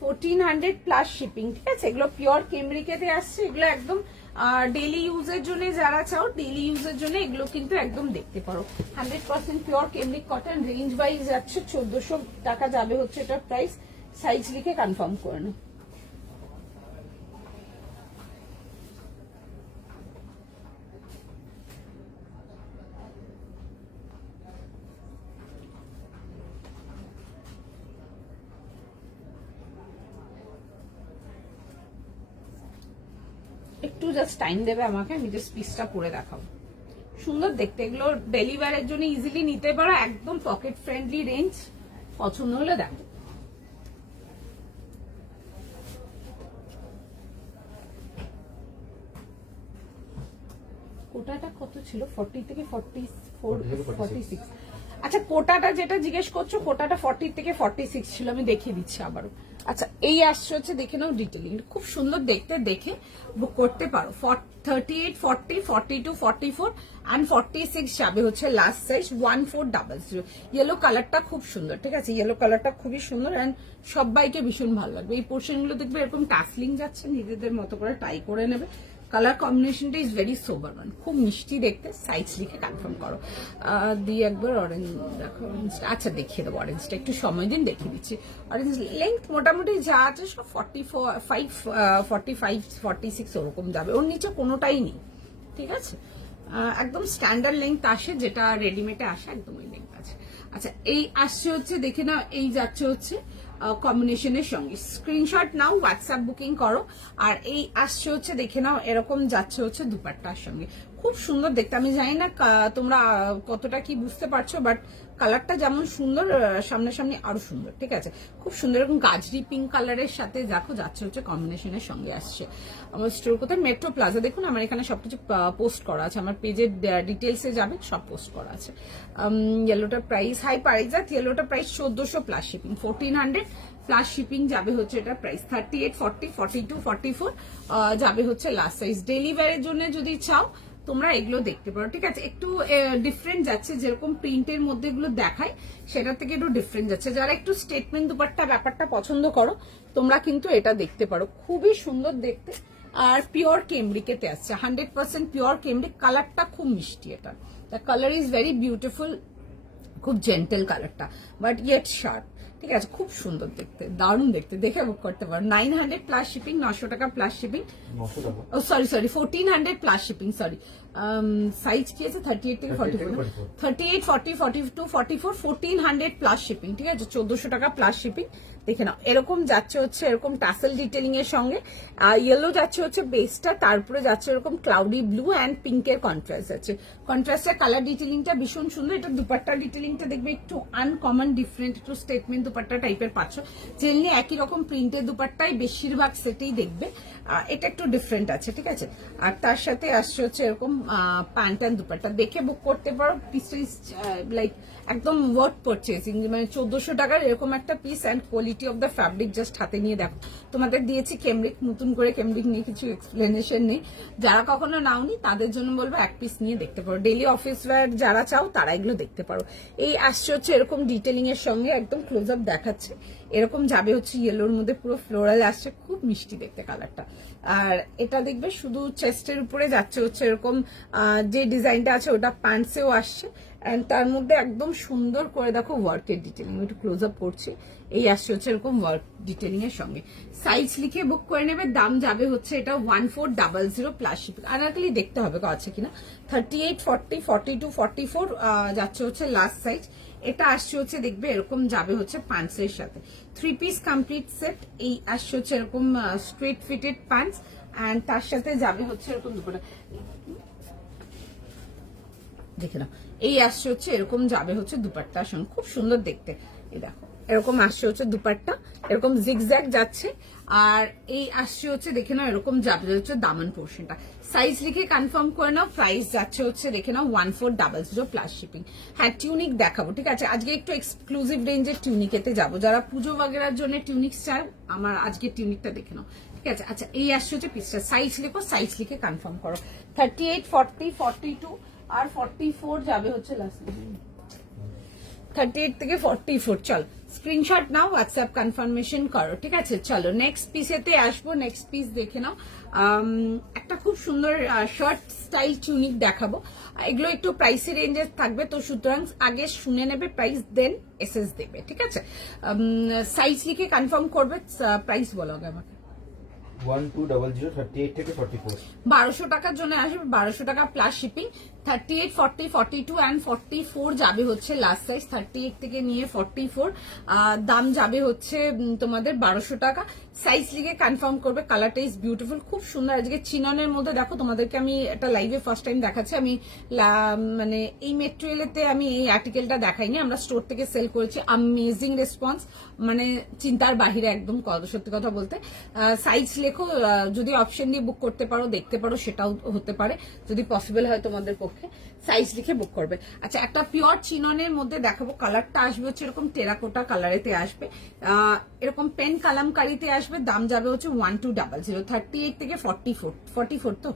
1400 প্লাস শিপিং, ঠিক আছে। এগুলো পিওর কেমরিকেতে আসছে, এগুলো একদম ডেলি ইউজের জন্য, যারা চাও ডেলি ইউজের জন্য এগুলো কিন্তু একদম দেখতে পারো। 100% পিওর কেমরিক কটন, রেঞ্জ ওয়াইজ যাচ্ছে 1400 টাকা যাবে হচ্ছে এটার প্রাইস। সাইজ লিখে কনফার্ম করে নাও। একটু জাস্ট টাইম দেবে আমাকে, আমি জাস্ট পিসটা পরে দেখাবো। সুন্দর দেখতে, এগুলো ডেলি ওয়্যারের জন্য ইজিলি নিতে পারো, একদম পকেট ফ্রেন্ডলি রেঞ্জ। পছন্দ হলে দেখো। কোটাটা কত ছিল? 40 থেকে 44, 46। আচ্ছা কোটাটা যেটা জিজ্ঞেস করছো, কোটাটা 40 থেকে 46 ছিল, আমি দেখিয়ে দিচ্ছি আবারও। আচ্ছা এই আসছে হচ্ছে দেখে নাও ডিটেলিং, খুব সুন্দর দেখতে, দেখে বুক করতে পারো। 38, 40, 42, 44 অ্যান্ড 46 যাবে হচ্ছে লাস্ট সাইজ 1400। ইয়েলো কালারটা খুব সুন্দর, ঠিক আছে, ইয়েলো কালারটা খুবই সুন্দর অ্যান্ড সবাইকে ভীষণ ভালো লাগবে। এই পোর্শনগুলো দেখবে এরকম টাসলিং যাচ্ছে, নিজেদের মতো করে টাই করে নেবে। কালার কম্বিনেশনটা ইজ ভেরি সোবার ওয়ান, খুব মিষ্টি দেখতে। সাইজ লিখে কনফার্ম করো। দিয়ে একবার অরেঞ্জ দেখো, অরেঞ্জটা আচ্ছা দেখিয়ে দেবো, অরেঞ্জটা একটু সময় দিন, দেখিয়ে দিচ্ছি। অরেঞ্জ লেন্থ মোটামুটি যা আছে সব 45, 45, 46 ওরকম যাবে, ওর নিচে কোনোটাই নেই, ঠিক আছে। একদম স্ট্যান্ডার্ড লেন্থ আসে, যেটা রেডিমেডে আসে একদম ওই লেন্থ আছে। আচ্ছা এই আসছে হচ্ছে দেখে নাও, এই যাচ্ছে হচ্ছে কম্বিনেশনের সঙ্গে। স্ক্রিনশট নাও, হোয়াটসঅ্যাপ বুকিং করো। আর এই আসছে হচ্ছে দেখে নাও, এরকম যাচ্ছে হচ্ছে দুপাট্টার সঙ্গে, খুব সুন্দর দেখতে। আমি জানি না তোমরা কতটা কি বুঝতে পারছো, বাট কালারটা যেমন সুন্দর, সামনাসামনি আরো সুন্দর, ঠিক আছে, খুব সুন্দর। এরকম গাজরি পিঙ্ক কালারের সাথে দেখো যাচ্ছে হচ্ছে কম্বিনেশনের সঙ্গে আসছে। আমার স্টোর কোথায়? Metro plaza. দেখুন আমার এখানে সবকিছু পোস্ট করা আছে, আমার পেজের ডিটেলসে যাবে, সব পোস্ট করা আছে। ইয়েলোটার প্রাইস হাই পারিজাত, ইয়েলোটার price 1400 plus shipping, 1400 plus shipping যাবে হচ্ছে এটা প্রাইস। 38, 40, 42, 44 যাবে হচ্ছে লাস্ট সাইজ। ডেলিভারির জন্য যদি চাও তোমরা এগুলো দেখতে পারো, ঠিক আছে। একটু ডিফারেন্ট যাচ্ছে, যেরকম প্রিন্টের মধ্যে এগুলো দেখায় সেটা থেকে একটু ডিফারেন্ট যাচ্ছে। যারা একটু স্টেটমেন্ট দুপাট্টা ব্যাপারটা পছন্দ করো তোমরা কিন্তু এটা দেখতে পারো, খুবই সুন্দর দেখতে। আর পিওর কেমরিকেতে আসছে, 100% পিওর কেমরিক। কালারটা খুব মিষ্টি, এটা the colour is very beautiful, খুব জেন্টেল কালারটা, বাট ইয়েট শার্প, ঠিক আছে, খুব সুন্দর দেখতে, দারুণ দেখতে, দেখে বুক করতে পারো। 900 প্লাস শিপিং, 900 টাকা plus shipping. Oh sorry 1400 plus shipping, sorry. Size কি আছে? 38 থেকে 44, 38, 40, 42, 44, 1400 প্লাস শিপিং, ঠিক আছে, 1400 টাকা প্লাস শিপিং। দেখে নাও এরকম যাচ্ছে হচ্ছে এরকম টাসেল ডিটেলিং এর সঙ্গে, ইয়েলো যাচ্ছে হচ্ছে বেসটা, তারপরে যাচ্ছে এরকম ক্লাউডি ব্লু অ্যান্ড পিঙ্কের কন্ট্রাস্ট আছে। কন্ট্রাস্টের কালার ডিটেলিংটা ভীষণ সুন্দর। এটা দুপাট্টা ডিটেলিংটা দেখবে একটু আনকমন, ডিফারেন্ট, একটু স্টেটমেন্ট দুপাট্টা টাইপের পাচ্ছ। জেনারেলি একই রকম প্রিন্টের দুপাট্টাই বেশিরভাগ সেটেই দেখবে, এটা একটু ডিফারেন্ট আছে, ঠিক আছে। আর তার সাথে আসছে হচ্ছে এরকম প্যান্ট অ্যান্ড দুপাট্টা দেখে বুক করতে পারো। পিসটা লাইক একদম ওয়ার্থ পারচেজিং, মানে 1400 টাকার এরকম একটা piece and quality of the fabric just হাতে নিয়ে দেখো। তোমাদের দিয়েছি কেমব্রিক, নতুন করে কেমব্রিক নিয়ে কিছু এক্সপ্লেনেশন নেই। যারা কখনো নাওনি তাদের জন্য বলবো এক পিস নিয়ে দেখতে পারো। ডেইলি অফিস ওয়্যার যারা চাও তারা এগুলো দেখতে পারো। এই আসছে হচ্ছে এরকম ডিটেলিং এর সঙ্গে, একদম ক্লোজ আপ দেখাচ্ছে। এরকম যাবে হচ্ছে ইয়েলোর মধ্যে, পুরো ফ্লোরাল আসছে, খুব মিষ্টি দেখতে কালারটা। আর এটা দেখবে শুধু চেস্টের উপরে যাচ্ছে হচ্ছে এরকম যে ডিজাইনটা আছে ওটা প্যান্টসেও আসছে। অ্যান্ড তার মধ্যে একদম সুন্দর করে দেখো ওয়ার্কের ডিটেলিং, একটু ক্লোজ আপ করছি। এই আসছে হচ্ছে এরকম ওয়ার্ক ডিটেলিং এর সঙ্গে। সাইজ লিখে বুক করে নেবে, দাম যাবে হচ্ছে এটা 1400 প্লাস শিপিং। আনারকলি দেখতে হবে আছে কিনা। 38, 40, 42, 44 যাচ্ছে হচ্ছে লাস্ট সাইজ। এটা আসছে হচ্ছে দেখবে এরকম যাবে হচ্ছে প্যান্টসের সাথে। 3 পিস কমপ্লিট সেট। এই আসছে হচ্ছে এরকম স্ট্রেট ফিটেড প্যান্টস অ্যান্ড তার সাথে যাবে হচ্ছে এরকম দুপুরে দেখে নাও। এই আসছে হচ্ছে এরকম যাবে হচ্ছে দুপাট্টার সঙ্গে, খুব সুন্দর দেখতে। এই দেখো এরকম আসছে হচ্ছে দুপাট্টা, এরকম জিগজ্যাগ যাচ্ছে। আর এই আসছে হচ্ছে দেখে নাও এরকম যাবে হচ্ছে দামান পোর্শনটা। সাইজ লিখে কনফার্ম করে নাও। প্রাইস যাচ্ছে হচ্ছে দেখে নাও 1400 প্লাস শিপিং। হ্যাঁ টিউনিক দেখাবো, ঠিক আছে। আজকে একটু এক্সক্লুসিভ রেঞ্জের টিউনিকেতে যাবো। যারা পুজো বাগেরার জন্য টিউনিক্স চায় আমার আজকে টিউনিকটা দেখে নাও, ঠিক আছে। আচ্ছা এই আসছে হচ্ছে পিসটা। সাইজ লিখো, সাইজ লিখে কনফার্ম করো। 38, 40, 42 আর 44 যাবে হচ্ছে লাস্ট। 38 থেকে 44 চল স্ক্রিনশট নাও, হোয়াটসঅ্যাপ কনফার্মেশন করো, ঠিক আছে। চলো নেক্সট পিসেতে আসবো। নেক্সট পিস দেখে নাও। একটা খুব সুন্দর শার্ট স্টাইল টিউনিক দেখাবো। এগুলো একটু প্রাইসি রেঞ্জে থাকবে, তো সুতরাং আগে শুনে নেবে প্রাইস, দেন এসএস দেবে, ঠিক আছে। সাইজ লিখে কনফার্ম করবে। প্রাইস বলো আগে আমাকে। 1200 38 থেকে 44 1200 টাকার জন্য আসবে, 1200 টাকা প্লাস শিপিং। 38, 40, 42 অ্যান্ড 44 যাবে হচ্ছে লাস্ট সাইজ। 38 থেকে নিয়ে 44 দাম যাবে হচ্ছে তোমাদের 1200 টাকা। সাইজ লিখে কনফার্ম করবে। কালারটা ইজ বিউটিফুল, খুব সুন্দর। আজকে চিননের মধ্যে দেখো, তোমাদেরকে আমি এটা লাইভে ফার্স্ট টাইম দেখাচ্ছি। আমি মানে এই মেটেরিয়ালেতে আমি এই আর্টিকেলটা দেখাইনি, আমরা স্টোর থেকে সেল করেছি। অ্যামেজিং রেসপন্স, মানে চিন্তার বাহিরে একদম, সত্যি কথা বলতে। সাইজ লেখো, যদি অপশন দিয়ে বুক করতে পারো, দেখতে পারো, সেটাও হতে পারে যদি পসিবল হয় তোমাদের পক্ষে। সাইজ লিখে বুক করবে। আচ্ছা একটা পিওর চিননের মধ্যে দেখাবো। কালারটা আসবে হচ্ছে এরকম টেরাকোটা কালারেতে আসবে, এরকম পেন কালামকারিতে আসবে। দাম যাবে হচ্ছে 1200। 38 থেকে 44, 44 তো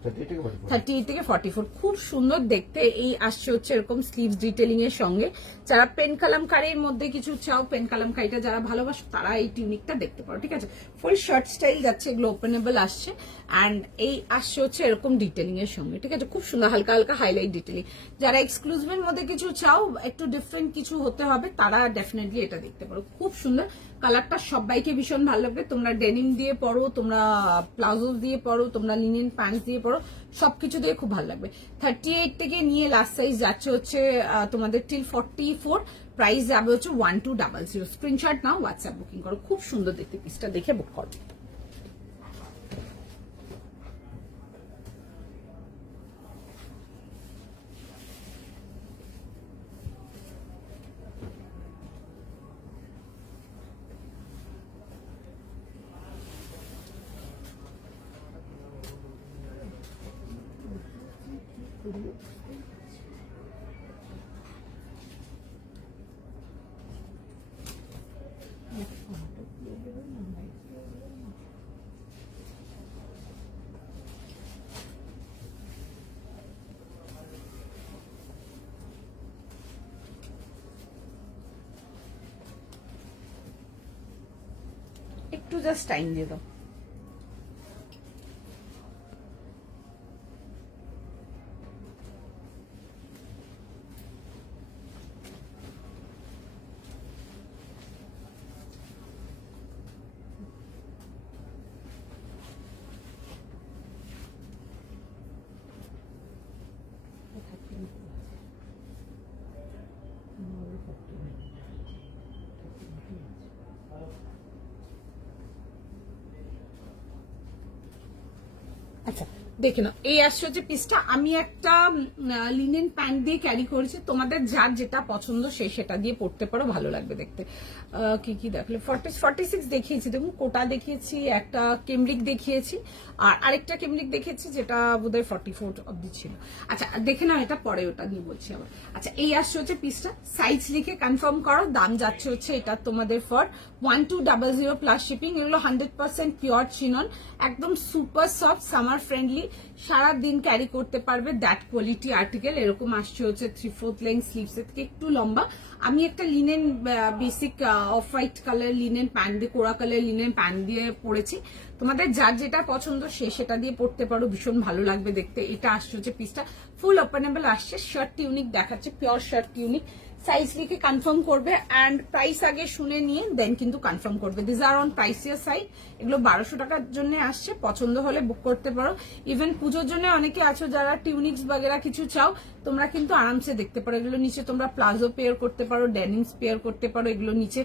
38 থেকে 44, খুব সুন্দর দেখতে। এই আসছে হচ্ছে এরকম স্লিভস ডিটেলিং এর সঙ্গে। যারা পেন কালামকারির মধ্যে কিছু চাও, পেন কালামকারিটা যারা ভালোবাসো তারা এই টিউনিকটা দেখতে পারো, ঠিক আছে। ফুল শার্ট স্টাইল যাচ্ছে, এগুলো ওপেনেবল আসছে। অ্যান্ড এই আসছে হচ্ছে এরকম ডিটেলিং এর সঙ্গে, ঠিক আছে। খুব সুন্দর হালকা হালকা হাইলাইট ডিটেলিং। যারা এক্সক্লুসিভের মধ্যে কিছু চাও, একটু ডিফারেন্ট কিছু হতে হবে, তারা ডেফিনেটলি এটা দেখতে পারো। খুব সুন্দর কালারটা, সবাইকে ভীষণ ভালো লাগবে। তোমরা ডেনিম দিয়ে পরো, তোমরা প্লাজো দিয়ে পরো, তোমরা লিনেন প্যান্টস দিয়ে পরো, সবকিছু দিয়ে খুব ভালো লাগবে। 38 থেকে নিয়ে লাস্ট সাইজ যাচ্ছে হচ্ছে তোমাদের টিল 44। প্রাইস যাবে হচ্ছে 1200। স্ক্রিনশট নাও, হোয়াটসঅ্যাপ বুকিং করো। খুব সুন্দর দেখতে, পিসটা দেখে বুক করো। একটু জাস্ট টাইম দিয়ে দাও। আচ্ছা দেখে নাও, এই আসছে হচ্ছে পিসটা। আমি একটা লিনেন প্যান্ট দিয়ে ক্যারি করেছি, তোমাদের যার যেটা পছন্দ সে সেটা দিয়ে পরতে পারো, ভালো লাগবে দেখতে। কি কি দেখলে 46 দেখিয়েছি, দেখুন কোটা দেখিয়েছি, একটা কেমব্রিক দেখিয়েছি, আর আরেকটা কেমব্রিক দেখিয়েছি যেটা বোধহয় 44 অব্দি ছিল। আচ্ছা দেখে নাও, এটা পরে ওটা নিয়ে বলছি আবার। আচ্ছা এই আসছে হচ্ছে পিসটা, সাইজ লিখে কনফার্ম করো। দাম যাচ্ছে হচ্ছে এটা তোমাদের ফর 1200 প্লাস শিপিং। এগুলো 100% পিওর চিনন, একদম সুপার সফট, সামার ফ্রেন্ডলি, সারা দিন ক্যারি করতে পারবে, দ্যাট কোয়ালিটি আর্টিকেল। এরকম আসছে হচ্ছে 3/4 লেন্থ, স্লিভসের থেকে একটু লম্বা। আমি একটা linen basic off white colour linen pant দিয়ে, কোরা কালার লিনেন প্যান্ট দিয়ে পরেছি। তোমাদের যার যেটা পছন্দ সে সেটা দিয়ে পড়তে পারো, ভীষণ ভালো লাগবে দেখতে। এটা আসছে হচ্ছে পিসটা, ফুল ওপেনেবল আসছে, শার্ট টিউনিক দেখাচ্ছে, পিওর শার্ট টিউনিক। সাইজ লিখে কনফার্ম করবে, অ্যান্ড প্রাইস আগে শুনে নিয়ে দেন কিন্তু কনফার্ম করবে। This are on pricier side. এগুলো 1200 টাকার জন্য আসছে, পছন্দ হলে বুক করতে পারো। ইভেন পুজোর জন্য অনেকে আছো যারা টিউনিক্স বাগেরা কিছু চাও, তোমরা কিন্তু আরামসে দেখতে পারো। এগুলো নিচে তোমরা প্লাজো পেয়ার করতে পারো, ডেনিমস পেয়ার করতে পারো, এগুলো নিচে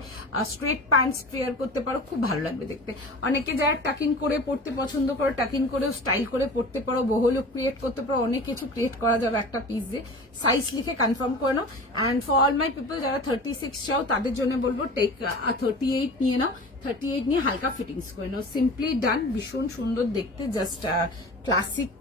স্ট্রেট প্যান্টস পেয়ার করতে পারো, খুব ভালো লাগবে দেখতে। অনেকে যারা টাকিং করে পড়তে পছন্দ করো, টাকিং করেও স্টাইল করে পড়তে পারো, বহুল ক্রিয়েট করতে পারো, অনেক কিছু ক্রিয়েট করা যাবে একটা পিস দিয়ে। সাইজ লিখে কনফার্ম করে নাও। And for all my people যারা 36 চাও তাদের জন্য বলবো টেক 38 নিয়ে নাও। 38 নিয়ে হালকা ফিটিংস করে নাও, সিম্পলি ডান। ভীষণ সুন্দর দেখতে, জাস্ট ক্লাসিক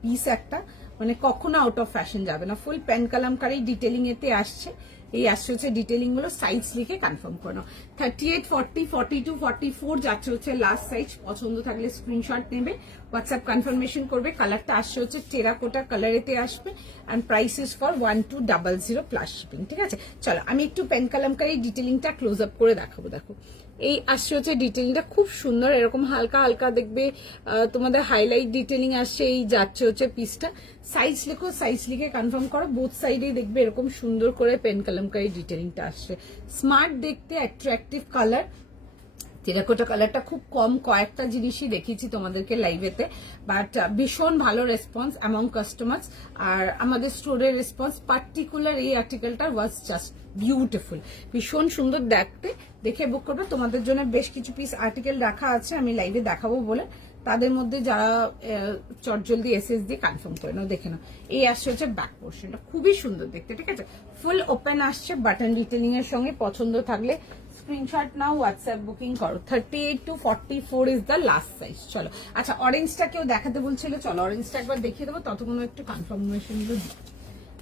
পিস একটা, মানে কখনো আউট অফ ফ্যাশন যাবে না। ফুল পেন কালামকারি ডিটেলিং এতে আসছে। এই আসছে হচ্ছে ডিটেলিং গুলো, সাইজ লিখে কনফার্ম করে নাও। 38, 40, 42, 44 যাচ্ছে হচ্ছে লাস্ট সাইজ। পছন্দ থাকলে স্ক্রিনশট নেবে, হোয়াটসঅ্যাপ কনফার্মেশন করবে। কালারটা আসছে হচ্ছে টেরাকোটা কালারেতে আসবে, and price is for 1200 plus shipping. ঠিক আছে, চলো আমি একটু পেন কালামকারি ডিটেলিংটা ক্লোজ আপ করে দেখাবো। দেখো এই আসছে হচ্ছে ডিটেলিংটা, খুব সুন্দর, এরকম হালকা হালকা দেখবে তোমাদের হাইলাইট ডিটেলিং আসছে। এই যাচ্ছে হচ্ছে পিসটা, সাইজ লেখো, সাইজ লিখে কনফার্ম করো। বোথ সাইডে দেখবে এরকম সুন্দর করে পেন কালামকারি ডিটেলিংটা আসছে, স্মার্ট দেখতে, অ্যাট্রাকটিভ কালার। টেরাকোটা কালারটা খুব কম কয়েকটা জিনিসই দেখিয়েছি তোমাদেরকে লাইভেতে, বাট ভীষণ ভালো রেসপন্স অ্যামং কাস্টমার্স। আর আমাদের স্টোরের রেসপন্স পার্টিকুলার এই আর্টিকেলটা ওয়াজ জাস্ট বিউটিফুল, ভীষণ সুন্দর দেখতে। দেখে বুক করবে। তোমাদের জন্য বেশ কিছু পিস আর্টিকেল রাখা আছে, আমি লাইভে দেখাবো বলে। তাদের মধ্যে যারা চটজলদি এসএস দিয়ে কনফার্ম করে নাও। দেখে নাও, এই আসছে হচ্ছে ব্যাক পোর্শনটা, খুবই সুন্দর দেখতে। ঠিক আছে, ফুল ওপেন আসছে বাটন ডিটেলিং এর সঙ্গে। পছন্দ থাকলে স্ক্রিনশট নাও, হোয়াটসঅ্যাপ বুকিং করো। 38 to 44 is the last size. চলো আচ্ছা, অরেঞ্জটা কেউ দেখাতে বলছিল, চলো অরেঞ্জটা একবার দেখিয়ে দেবো, ততক্ষণ একটু কনফার্মেশন গুলো দিই।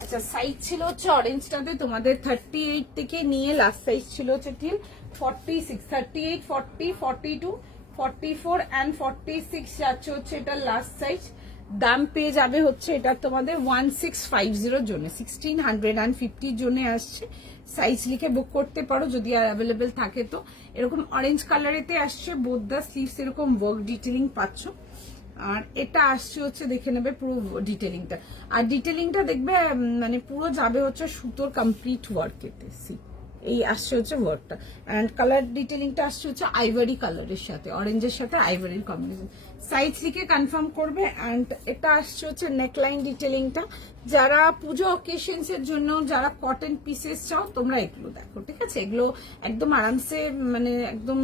আচ্ছা সাইজ ছিল হচ্ছে অরেঞ্জটাতে তোমাদের 38 থেকে নিয়ে লাস্ট সাইজ ছিল হচ্ছে টিল 46, 38, 40, 42, 44 অ্যান্ড 46 যাচ্ছে হচ্ছে এটা লাস্ট সাইজ। দাম পেয়ে যাবে হচ্ছে এটা তোমাদের 1650 জন্য, 1650 জন্য আসছে। সাইজ লিখে বুক করতে পারো যদি আর অ্যাভেলেবেল থাকে তো। এরকম অরেঞ্জ কালারেতে আসছে, বোথ দ্য স্লিভস এরকম ওয়ার্ক ডিটেলিং পাচ্ছ। আর এটা আসছে হচ্ছে দেখে নেবে পুরো ডিটেলিংটা, আর ডিটেলিংটা দেখবে মানে পুরো যাবে হচ্ছে সুতোর কমপ্লিট ওয়ার্কেতে। সি এই আসছে হচ্ছে ওয়ার্কটা, অ্যান্ড কালার ডিটেলিংটা আসছে হচ্ছে আইভারি কালারের সাথে, অরেঞ্জের সাথে আইভারির কম্বিনেশন। সাইজ লিখে কনফার্ম করবে। অ্যান্ড এটা আসছে হচ্ছে নেকলাইন ডিটেলিংটা। যারা পুজো অকেশনস এর জন্য যারা কটন পিসেস চাও তোমরা এগুলো দেখো। ঠিক আছে, এগুলো একদম আরামসে মানে একদম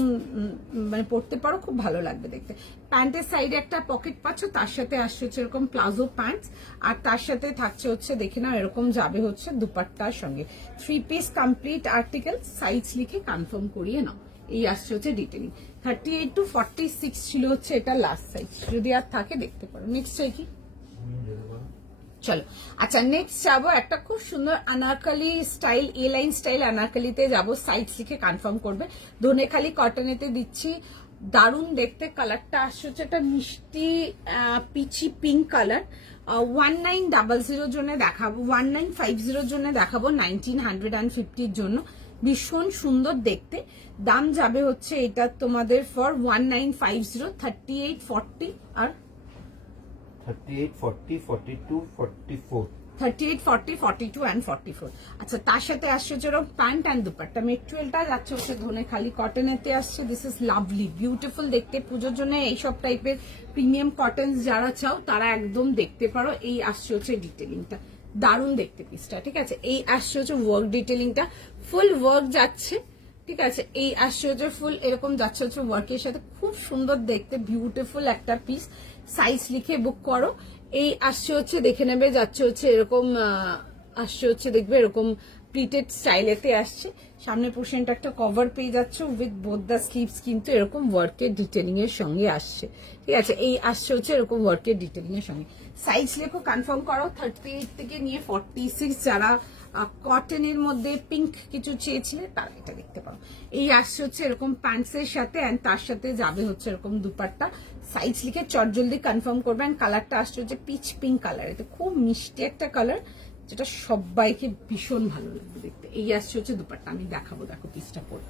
মানে পরতে পারো, খুব ভালো লাগবে দেখতে। প্যান্টের সাইডে একটা পকেট পাচ্ছ, তার সাথে আসছে হচ্ছে এরকম প্লাজো প্যান্টস, আর তার সাথে থাকছে হচ্ছে দেখে নাও এরকম যাবে হচ্ছে দুপাট্টার সঙ্গে। 3 পিস কমপ্লিট আর্টিকেল। সাইজ লিখে কনফার্ম করিয়ে নাও। এই আসছে হচ্ছে ডিটেলিং। 38 to 46 ছিল হচ্ছে এটা লাস্ট সাইজ, যদি আর থাকে দেখতে পারো। নেক্সট চাই কি, চলো আচ্ছা নেক্সট যাবো একটা খুব সুন্দর আনারকালি স্টাইল, এ লাইন স্টাইল আনারকালিতে যাবো। সাইজ লিখে কনফার্ম করবে। ধনেখালি কটনেতে দিচ্ছি, দারুণ দেখতে। কালারটা আসছে হচ্ছে একটা মিষ্টি পিচি পিঙ্ক কালার। 1900 জন্য দেখাবো, 1950 জন্য দেখাবো, 1950 জন্য। ভীষণ সুন্দর দেখতে। দাম যাবে হচ্ছে এটা তোমাদের ফর 1950, 38, 40 আর 38, 40, 42, 44. 38, 40, 42 and 44। আচ্ছা তার সাথে আসছে যেরকম প্যান্ট অ্যান্ড দুপাট্টা। মেটেরিয়ালটা যাচ্ছে হচ্ছে ধনেখালি কটনেতে আসছে। দিস ইজ লাভলি, বিউটিফুল দেখতে। পুজোর জন্য এইসব টাইপের প্রিমিয়াম কটন যারা চাও তারা একদম দেখতে পারো। এই আসছে হচ্ছে ডিটেলিংটা, দারুণ দেখতে পিসটা। ঠিক আছে, এই আসছে হচ্ছে ওয়ার্ক ডিটেলিংটা, ফুল ওয়ার্ক যাচ্ছে। ঠিক আছে, এই আসছে হচ্ছে ফুল এরকম যাচ্ছে হচ্ছে ওয়ার্কের সাথে, খুব সুন্দর দেখতে, বিউটিফুল একটা পিস। সাইজ লিখে বুক করো। এই আসছে হচ্ছে দেখে নেবে, যাচ্ছে হচ্ছে এরকম আসছে হচ্ছে দেখবে এরকম প্লিটেড স্টাইলেতে আসছে। সামনের পোর্শনটা একটা কভার পেয়ে যাচ্ছে উইথ বোথ দ্য স্লিভস, কিন্তু এরকম ওয়ার্কের ডিটেলিং এর সঙ্গে আসছে। ঠিক আছে, এই আসছে হচ্ছে এরকম ওয়ার্কের ডিটেলিং এর সঙ্গে। সাইজ লেখো, কনফার্ম করো 38 থেকে নিয়ে 46। যারা কটনের মধ্যে পিঙ্ক কিছু চেয়েছিলে তারা এটা দেখতে পারো। এই আসছে হচ্ছে এরকম প্যান্টসের সাথে, অ্যান্ড তার সাথে যাবে হচ্ছে এরকম দুপাট্টা। সাইজ লিখে চটজলদি কনফার্ম করবে। অ্যান্ড কালারটা আসছে হচ্ছে পিচ পিঙ্ক কালার, এটা খুব মিষ্টি একটা কালার, যেটা সবাইকে ভীষণ ভালো লাগবে দেখতে। এই আসছে হচ্ছে দুপাট্টা, আমি দেখাবো, দেখো পিসটা পরে।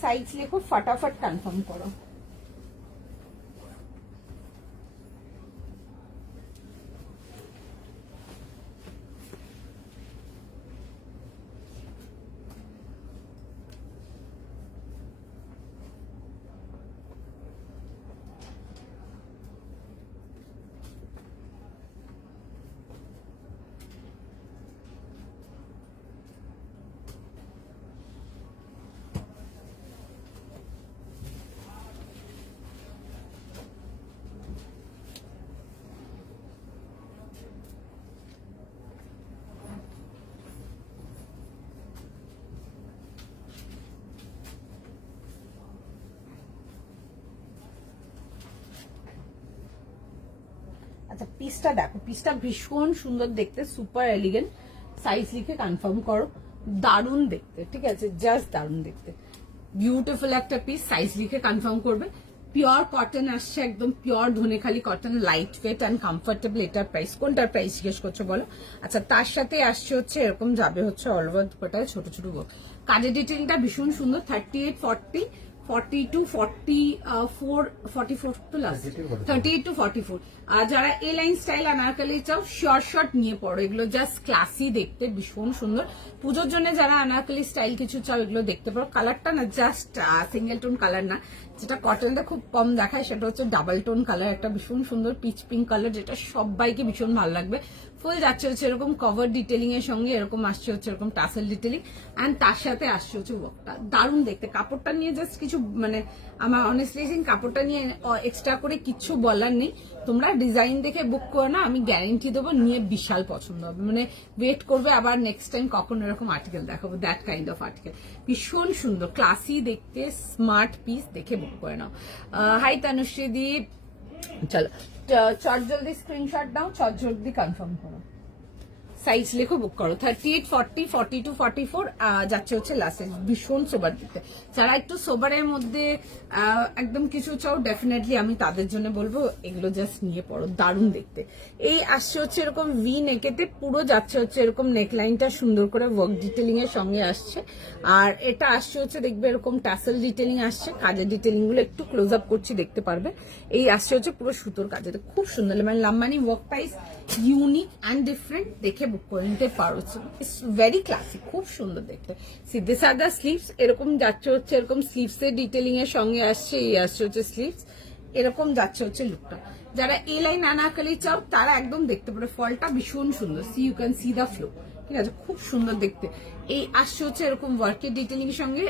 সাইজ লেখো, ফটাফট কনফার্ম করো। আচ্ছা, পিসটা দেখো, পিসটা ভীষণ সুন্দর দেখতে, সুপার এলিগেন্ট। সাইজ লিখে কনফার্ম করো। দারুণ দেখতে, ঠিক আছে, জাস্ট দারুণ দেখতে, বিউটিফুল একটা পিস। সাইজ লিখে কনফার্ম করবে। পিওর কটন আসছে, একদম pure Dhanekhali cotton, light weight and comfortable. এটার প্রাইস, কোনটার প্রাইস জিজ্ঞেস করছো বলো? আচ্ছা, তার সাথে আসছে হচ্ছে এরকম যাবে হচ্ছে অল ওভার দুপাটায় ছোট ছোট বক। কাজের ডিটেলটা ভীষণ সুন্দর। 38, 40, 42, 44, 44 তো লাস্ট, 38 to 44। আর যারা এ লাইন স্টাইল আনারকলি চাও, শর্ট শর্ট নিয়ে পড়ো, এগুলো জাস্ট ক্লাসি দেখতে, ভীষণ সুন্দর। পুজোর জন্য যারা আনারকলি স্টাইল কিছু চাও, এগুলো দেখতে পারো। কালারটা না জাস্ট সিঙ্গেল টোন কালার না, যেটা কটনটা খুব কম দেখায়, সেটা হচ্ছে ডাবল টোন কালার, একটা ভীষণ সুন্দর পিচ পিঙ্ক কালার, যেটা সবাইকে ভীষণ ভালো লাগবে। ফুল যাচ্ছে হচ্ছে এরকম কভার ডিটেলিং এর সঙ্গে, এরকম আসছে হচ্ছে এরকম টাসেল ডিটেলিং, অ্যান্ড তার সাথে আসছে হচ্ছে ওয়ার্কটা। দারুণ দেখতে। কাপড়টা নিয়ে জাস্ট কিছু মানে আমার অনেস্টলি কাপড়টা নিয়ে এক্সট্রা করে কিচ্ছু বলার নেই। তোমরা ডিজাইন দেখে বুক করো না, আমি গ্যারেন্টি দেবো নিয়ে বিশাল পছন্দ হবে, মানে ওয়েট করবে আবার নেক্সট টাইম কখন এরকম আর্টিকেল দেখাবো, দ্যাট কাইন্ড অফ আর্টিকেল। ভীষণ সুন্দর, ক্লাসি দেখতে, স্মার্ট পিস, দেখে বুক করে নাও। হাই তানুশ্রী দি, চলো চট জলদি স্ক্রিনশট দাও, চট জলদি কনফার্ম করো। সাইজ লেখো, বুক করো। 38, 40, 42, 44 যাচ্ছে হচ্ছে লাস্ট। ভীষণ সোবার দিতে, যারা একটু সোবারের মধ্যে একদম কিছু চাও, ডেফিনেটলি আমি তাদের জন্য বলবো এগুলো জাস্ট নিয়ে পড়ো, দারুণ দেখতে। এই আসছে হচ্ছে এরকম ভি নেকেতে, পুরো যাচ্ছে হচ্ছে এরকম নেকলাইনটা সুন্দর করে ওয়ার্ক ডিটেলিং এর সঙ্গে আসছে। আর এটা আসছে হচ্ছে দেখবে এরকম টাসেল ডিটেলিং আসছে, কাজের ডিটেলিং গুলো একটু ক্লোজ আপ করছি, দেখতে পারবে। এই আসছে হচ্ছে পুরো সুতোর কাজের, খুব সুন্দর, মানে Lambani work price, unique and different, দেখে বুক করে নিতে পারো। ইটস ভেরি ক্লাসিক, খুব সুন্দর দেখতে। সিদ্ধে সাদা স্লিভস, এরকম যাচ্ছে হচ্ছে এরকম স্লিভস এর ডিটেলিং এর সঙ্গে আসছে। এই আসছে হচ্ছে স্লিভস, এরকম যাচ্ছে হচ্ছে লুকটা। যারা এ লাইন আনারকলি চাও তারা একদম দেখতে পারো, ফলটা ভীষণ সুন্দর, see you can see the flow, ঠিক আছে, খুব সুন্দর দেখতে। এই আসছে হচ্ছে এরকম ওয়ার্কের ডিটেলিং এর সঙ্গে।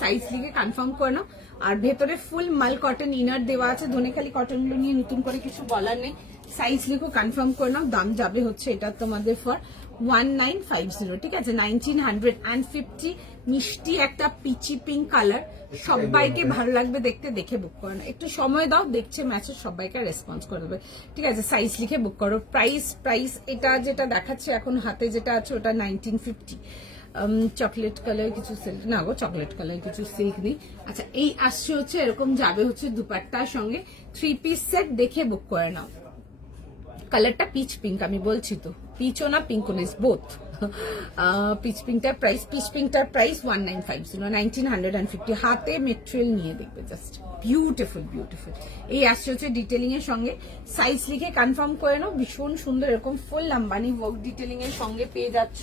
সাইজ লিখে কনফার্ম করে নাও। আর ভেতরে ফুল মাল কটন ইনার দেওয়া আছে। ধনেখালি কটন গুলো নিয়ে নতুন করে কিছু বলার নেই। সাইজ লিখো, কনফার্ম করে নাও। দাম যাবে হচ্ছে এটা তোমাদের ফর 1950, ঠিক আছে, 1950। মিষ্টি একটা পিচি পিঙ্ক কালার, সবাইকে ভালো লাগবে দেখতে, দেখে বুক করো না। একটু সময় দাও, দেখছে ম্যাচের সবাইকে রেসপন্স করে দেবে, ঠিক আছে। সাইজ লিখে বুক করো। প্রাইস এটা যেটা দেখাচ্ছে এখন হাতে যেটা আছে ওটা 1950। চকলেট কালার কিছু সিল্ক না গো, চকলেট কালার কিছু সিল্ক নেই। আচ্ছা, এই আসছে হচ্ছে এরকম যাবে হচ্ছে দুপাট্টার সঙ্গে 3 পিস সেট, দেখে বুক করে নাও। কালারটা পিচ পিঙ্ক, আমি বলছি তো, পিচও না পিঙ্কও না, বোথ। পিচ পিঙ্কটার প্রাইস 1950, হাতে মেটেরিয়াল নিয়ে দেখবে, জাস্ট বিউটিফুল। এই আসছে হচ্ছে ডিটেলিং এর সঙ্গে। সাইজ লিখে কনফার্ম করে নাও। ভীষণ সুন্দর, এরকম ফুল লাম্বানি ওয়ার্ক ডিটেলিং এর সঙ্গে পেয়ে যাচ্ছ।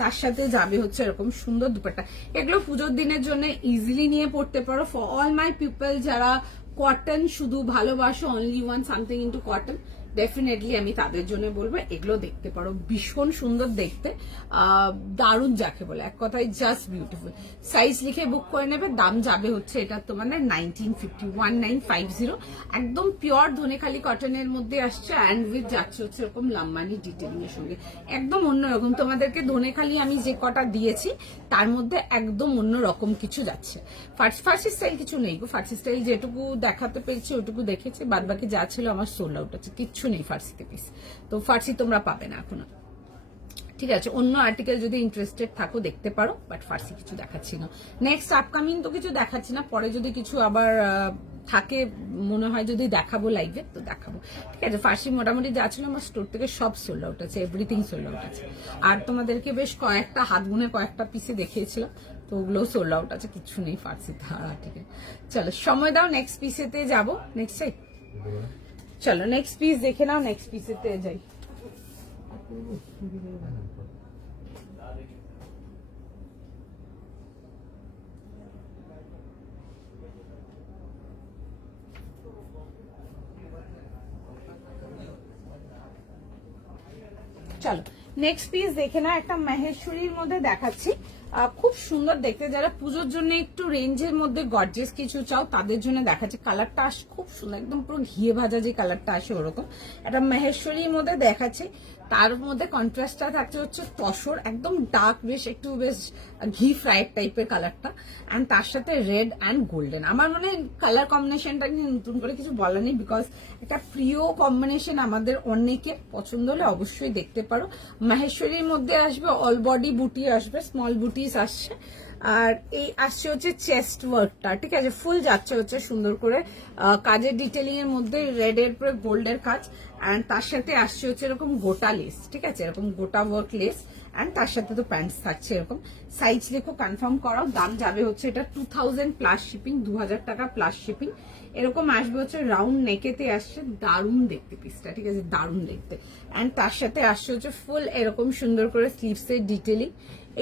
তার সাথে যাবে হচ্ছে এরকম সুন্দর দুপাট্টা। এগুলো পুজোর দিনের জন্য ইজিলি নিয়ে পড়তে পারো। ফর অল মাই পিপল যারা কটন শুধু ভালোবাসো, only one something into cotton, definitely আমি তাদের জন্য বলবো এগুলো দেখতে পারো, ভীষণ সুন্দর দেখতে, দারুণ যাকে বলে, এক কথায় জাস্ট বিউটিফুল। সাইজ লিখে বুক করে নেবে, দাম যাবে হচ্ছে এটা তোমাদের 1950, 1950। একদম পিওর ধনেখালি কটনের মধ্যে আসছে অ্যান্ড উইথ যাচ্ছে হচ্ছে এরকম লাম্বানি ডিটেলিং এর সঙ্গে, একদম অন্যরকম। তোমাদেরকে ধনেখালি আমি যে কটা দিয়েছি তার মধ্যে একদম অন্যরকম কিছু যাচ্ছে। ফার্সি স্টাইল কিছু নেই গো, ফার্সি স্টাইল যেটুকু দেখাতে পেরেছি ওটুকু দেখেছি, বাদ বাকি যা ছিল আমার সোল্ড আউট আছে, কিচ্ছু নেই ফার্সিতে পিস। তো ফার্সি তোমরা পাবে না এখনো, ঠিক আছে। অন্য আর্টিকেল যদি ইন্টারেস্টেড থাকো দেখতে পারো, বাট ফার্সি কিছু দেখাচ্ছি না। নেক্সট আপকামিং তো কিছু দেখাচ্ছি না, পরে যদি কিছু আবার থাকে মনে হয় যদি দেখাবো লাইভে তো দেখাবো, ঠিক আছে। ফার্সি মোটামুটি যা ছিল আমার স্টোর থেকে সব সোল্ড আউট আছে, এভরিথিং সোল্ড আউট আছে। আর তোমাদেরকে বেশ কয়েকটা হাত গুনে কয়েকটা পিসে দেখিয়েছিলাম, তো ওগুলো সোল্ড আউট আছে, কিছু নেই ফার্সিতে আর্টিকেল। চলো সময় দাও, নেক্সট পিসেতে যাবো। নেক্সট সাইড চলো নেক্সট পিস দেখে নাও, নেক্সট পিসেতে যাই। চলো নেক্সট পিস দেখে না, একটা মাহেশ্বরীর মধ্যে দেখাচ্ছি, খুব সুন্দর দেখতে। যারা পুজোর জন্য একটু রেঞ্জের মধ্যে গর্জিয়াস কিছু চাও তাদের জন্য দেখাচ্ছি। কালারটা আসে খুব সুন্দর, একদম পুরো ঘিয়ে ভাজা যে কালারটা আসে ওরকম একটা মাহেশ্বরীর মধ্যে দেখাচ্ছি। তার মধ্যে কন্ট্রাস্টটা থাকছে হচ্ছে তসর, একদম ডার্ক, বেশ ঘি ফ্রাইড টাইপের কালারটা, অ্যান্ড তার সাথে রেড অ্যান্ড গোল্ডেন। আমার মনে হয় কালার কম্বিনেশনটা নতুন করে কিছু বলার নেই, বিকজ একটা প্রিয় কম্বিনেশন আমাদের অনেকের পছন্দ হলে অবশ্যই দেখতে পারো। মাহেশ্বরীর মধ্যে আসবে অল বডি বুটি আসবে, স্মল বুটিস আসছে, আর এই আসছে হচ্ছে চেস্ট ওয়ার্কটা, ঠিক আছে। ফুল যাচ্ছে হচ্ছে সুন্দর করে কাজের ডিটেলিং এর মধ্যে রেড এর পরে গোল্ডের কাজ, অ্যান্ড তার সাথে আসছে হচ্ছে এরকম গোটা লেস, ঠিক আছে, এরকম গোটা ওয়ার্ক লেস, অ্যান্ড তার সাথে তো প্যান্টস থাকছে এরকম। সাইজ লেখো, কনফার্ম করাও, দাম যাবে হচ্ছে এটা 2000 প্লাস শিপিং, 2000 টাকা প্লাস শিপিং। এরকম আসবে হচ্ছে রাউন্ড নেকেতে আসছে, দারুণ দেখতে পিসটা, ঠিক আছে, দারুণ দেখতে। অ্যান্ড তার সাথে আসছে হচ্ছে ফুল এরকম সুন্দর করে স্লিভস এর ডিটেলিং,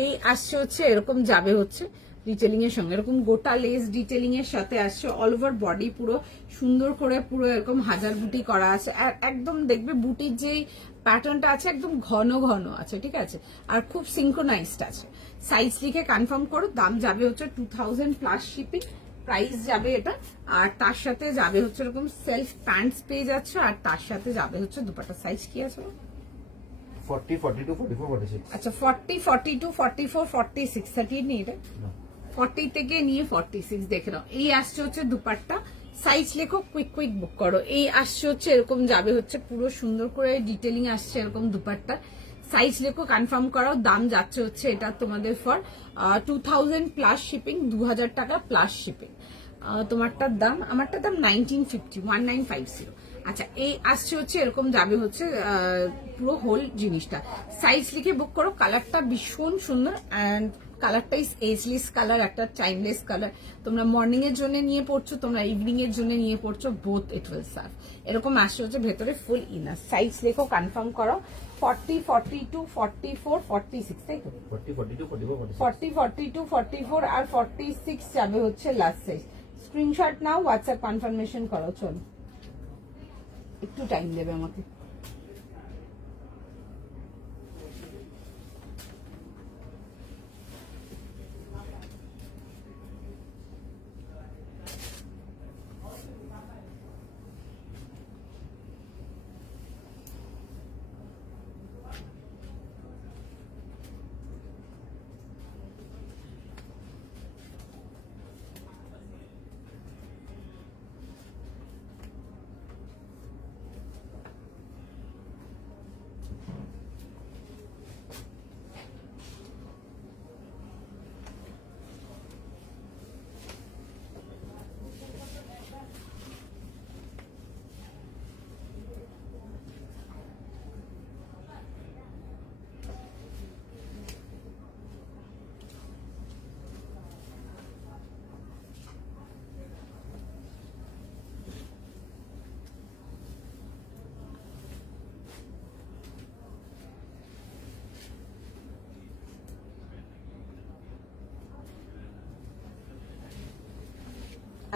এই আসছে হচ্ছে এরকম যাবে হচ্ছে ডিটেলিং এর সঙ্গে, এরকম গোটা লেস ডিটেলিং এর সাথে আসছে। অল ওভার বডি পুরো সুন্দর করে পুরো এরকম হাজার বুটি করা আছে, আর একদম দেখবে বুটির যেই প্যাটার্নটা আছে একদম ঘন ঘন আছে, ঠিক আছে, আর খুব সিঙ্ক্রোনাইজড আছে। সাইজ লিখে কনফার্ম করো, দাম যাবে হচ্ছে 2000 প্লাস শিপিং, প্রাইস যাবে এটা। আর তার সাথে যাবে হচ্ছে এরকম সেলফ প্যান্টস পেয়ে যাচ্ছে, আর তার সাথে যাবে হচ্ছে দুপাট্টা। সাইজ কি আছে? 40, 42, 44, 46। আচ্ছা 40, 42, 44, 46, 38 নেই এটা, 40 থেকে নিয়ে 46 দেখে নাও। এই আসছে হচ্ছে দুপাট্টা, সাইজ লেখো, কুইক বুক করো। এই আসছে হচ্ছে এরকম যাবে হচ্ছে পুরো সুন্দর করে ডিটেলিং আসছে এরকম দুপাট্টা, সাইজ লেখো, কনফার্ম করাও, দাম যাচ্ছে হচ্ছে এটা তোমাদের ফর 2000 প্লাস শিপিং, 2000 টাকা প্লাস শিপিং। তোমারটার দাম, আমারটার দাম 1950, 1950। আচ্ছা এই আসছে হচ্ছে এরকম যাবে হচ্ছে পুরো হোল জিনিসটা। সাইজ লিখে বুক করো, কালারটা ভীষণ সুন্দর, অ্যান্ড কালারটা ইজ এজলেস কালার, একটা টাইমলেস কালার। তোমরা মর্নিং এর জন্য নিয়ে পড়ছো, তোমরা ইভিনিং এর জন্য নিয়ে পড়ছো, বোথ ইট উইল সার্ভ। এরকম আসছে হচ্ছে ভেতরে ফুল ইনার। সাইজ লেখো, কনফার্ম করো, 40, 42, 44, 46, তাই তো? 40, 42, 44, 46। 40, 42, 44 আর 46 যাবে হচ্ছে লাস্ট সাইজ। স্ক্রিনশট নাও, হোয়াটসঅ্যাপ কনফার্মেশন করো। চলো একটু টাইম দেবে আমাকে।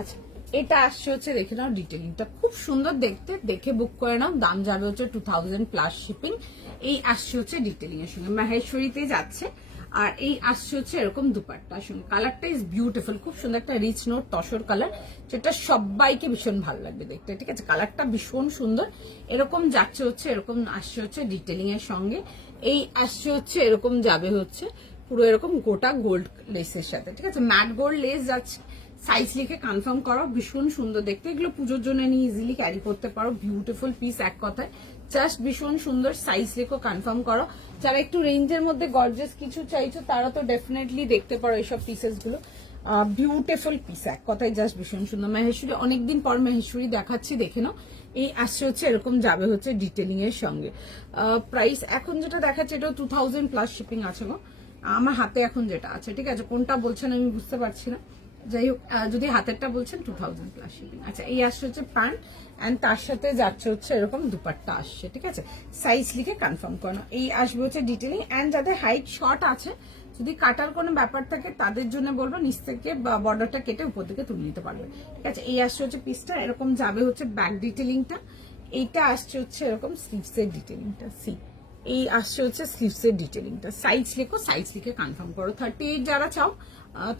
আচ্ছা এটা আসছে হচ্ছে দেখে নাও ডিটেলিংটা খুব সুন্দর দেখতে, দেখে বুক করে নাও। দাম যাবে হচ্ছে 2000 প্লাস শিপিং। এই আসছে হচ্ছে ডিটেলিং এর সঙ্গে, মাহেশ্বরীতে যাচ্ছে। আর এই আসছে হচ্ছে এরকম দুপাট্টা সঙ্গে। কালারটা ইজ বিউটিফুল, খুব সুন্দর একটা রিচ নোট তসর কালার, যেটা সবাইকে ভীষণ ভালো লাগবে দেখতে। ঠিক আছে, কালারটা ভীষণ সুন্দর। এরকম যাচ্ছে হচ্ছে, এরকম আসছে হচ্ছে ডিটেলিং এর সঙ্গে। এই আসছে হচ্ছে এরকম যাবে হচ্ছে পুরো এরকম গোটা গোল্ড লেসের সাথে। ঠিক আছে, ম্যাট গোল্ড লেস যাচ্ছে। সাইজ লিখে কনফার্ম করো, ভীষণ সুন্দর দেখতে। এগুলো পুজোর জন্য নিয়ে ইজিলি ক্যারি করতে পারো। বিউটিফুল পিস এক কথায়, জাস্ট ভীষণ সুন্দর। সাইজ লিখো, কনফার্ম করো। যারা একটু রেঞ্জের মধ্যে গর্জিয়াস কিছু চাইছো তারা তো ডেফিনেটলি দেখতে পারো এইসব পিসেস গুলো। বিউটিফুল পিস এক কথায়, জাস্ট ভীষণ সুন্দর। মাহেশ্বরী অনেকদিন পর মাহেশ্বরী দেখাচ্ছি, দেখে নাও। এই আসছে হচ্ছে এরকম যাবে হচ্ছে ডিটেলিং এর সঙ্গে। প্রাইস এখন যেটা দেখাচ্ছে এটা 2000 প্লাস শিপিং আছে গো আমার হাতে এখন যেটা আছে। ঠিক আছে, কোনটা বলছেন আমি বুঝতে পারছি না। যাই হোক, যদি হাতেরটা বলছেন 2000 প্লাস শিপিং। আচ্ছা, এই আসছে হচ্ছে প্যান্ট এন্ড তার সাথে যাচ্ছে হচ্ছে এরকম দুপাট্টা আসছে। ঠিক আছে, সাইজ লিখে কনফার্ম করো। এই আসবে হচ্ছে ডিটেলিং। এন্ড যাদের হাইট শর্ট আছে, যদি কাটার কোনো ব্যাপার থাকে তাদের জন্য বলবো নিচ থেকে বর্ডারটা কেটে উপর দিকে তুলে নিতে পারবে। ঠিক আছে, এই আসছে হচ্ছে পিসটা, এরকম যাবে হচ্ছে ব্যাক ডিটেলিংটা। এইটা আসছে হচ্ছে এরকম স্লিভসের ডিটেলিংটা। সি, এই আসছে হচ্ছে স্লিভসের ডিটেলিংটা। সাইজ লেখো, সাইজ লিখে কনফার্ম করো। 38 যারা চাও,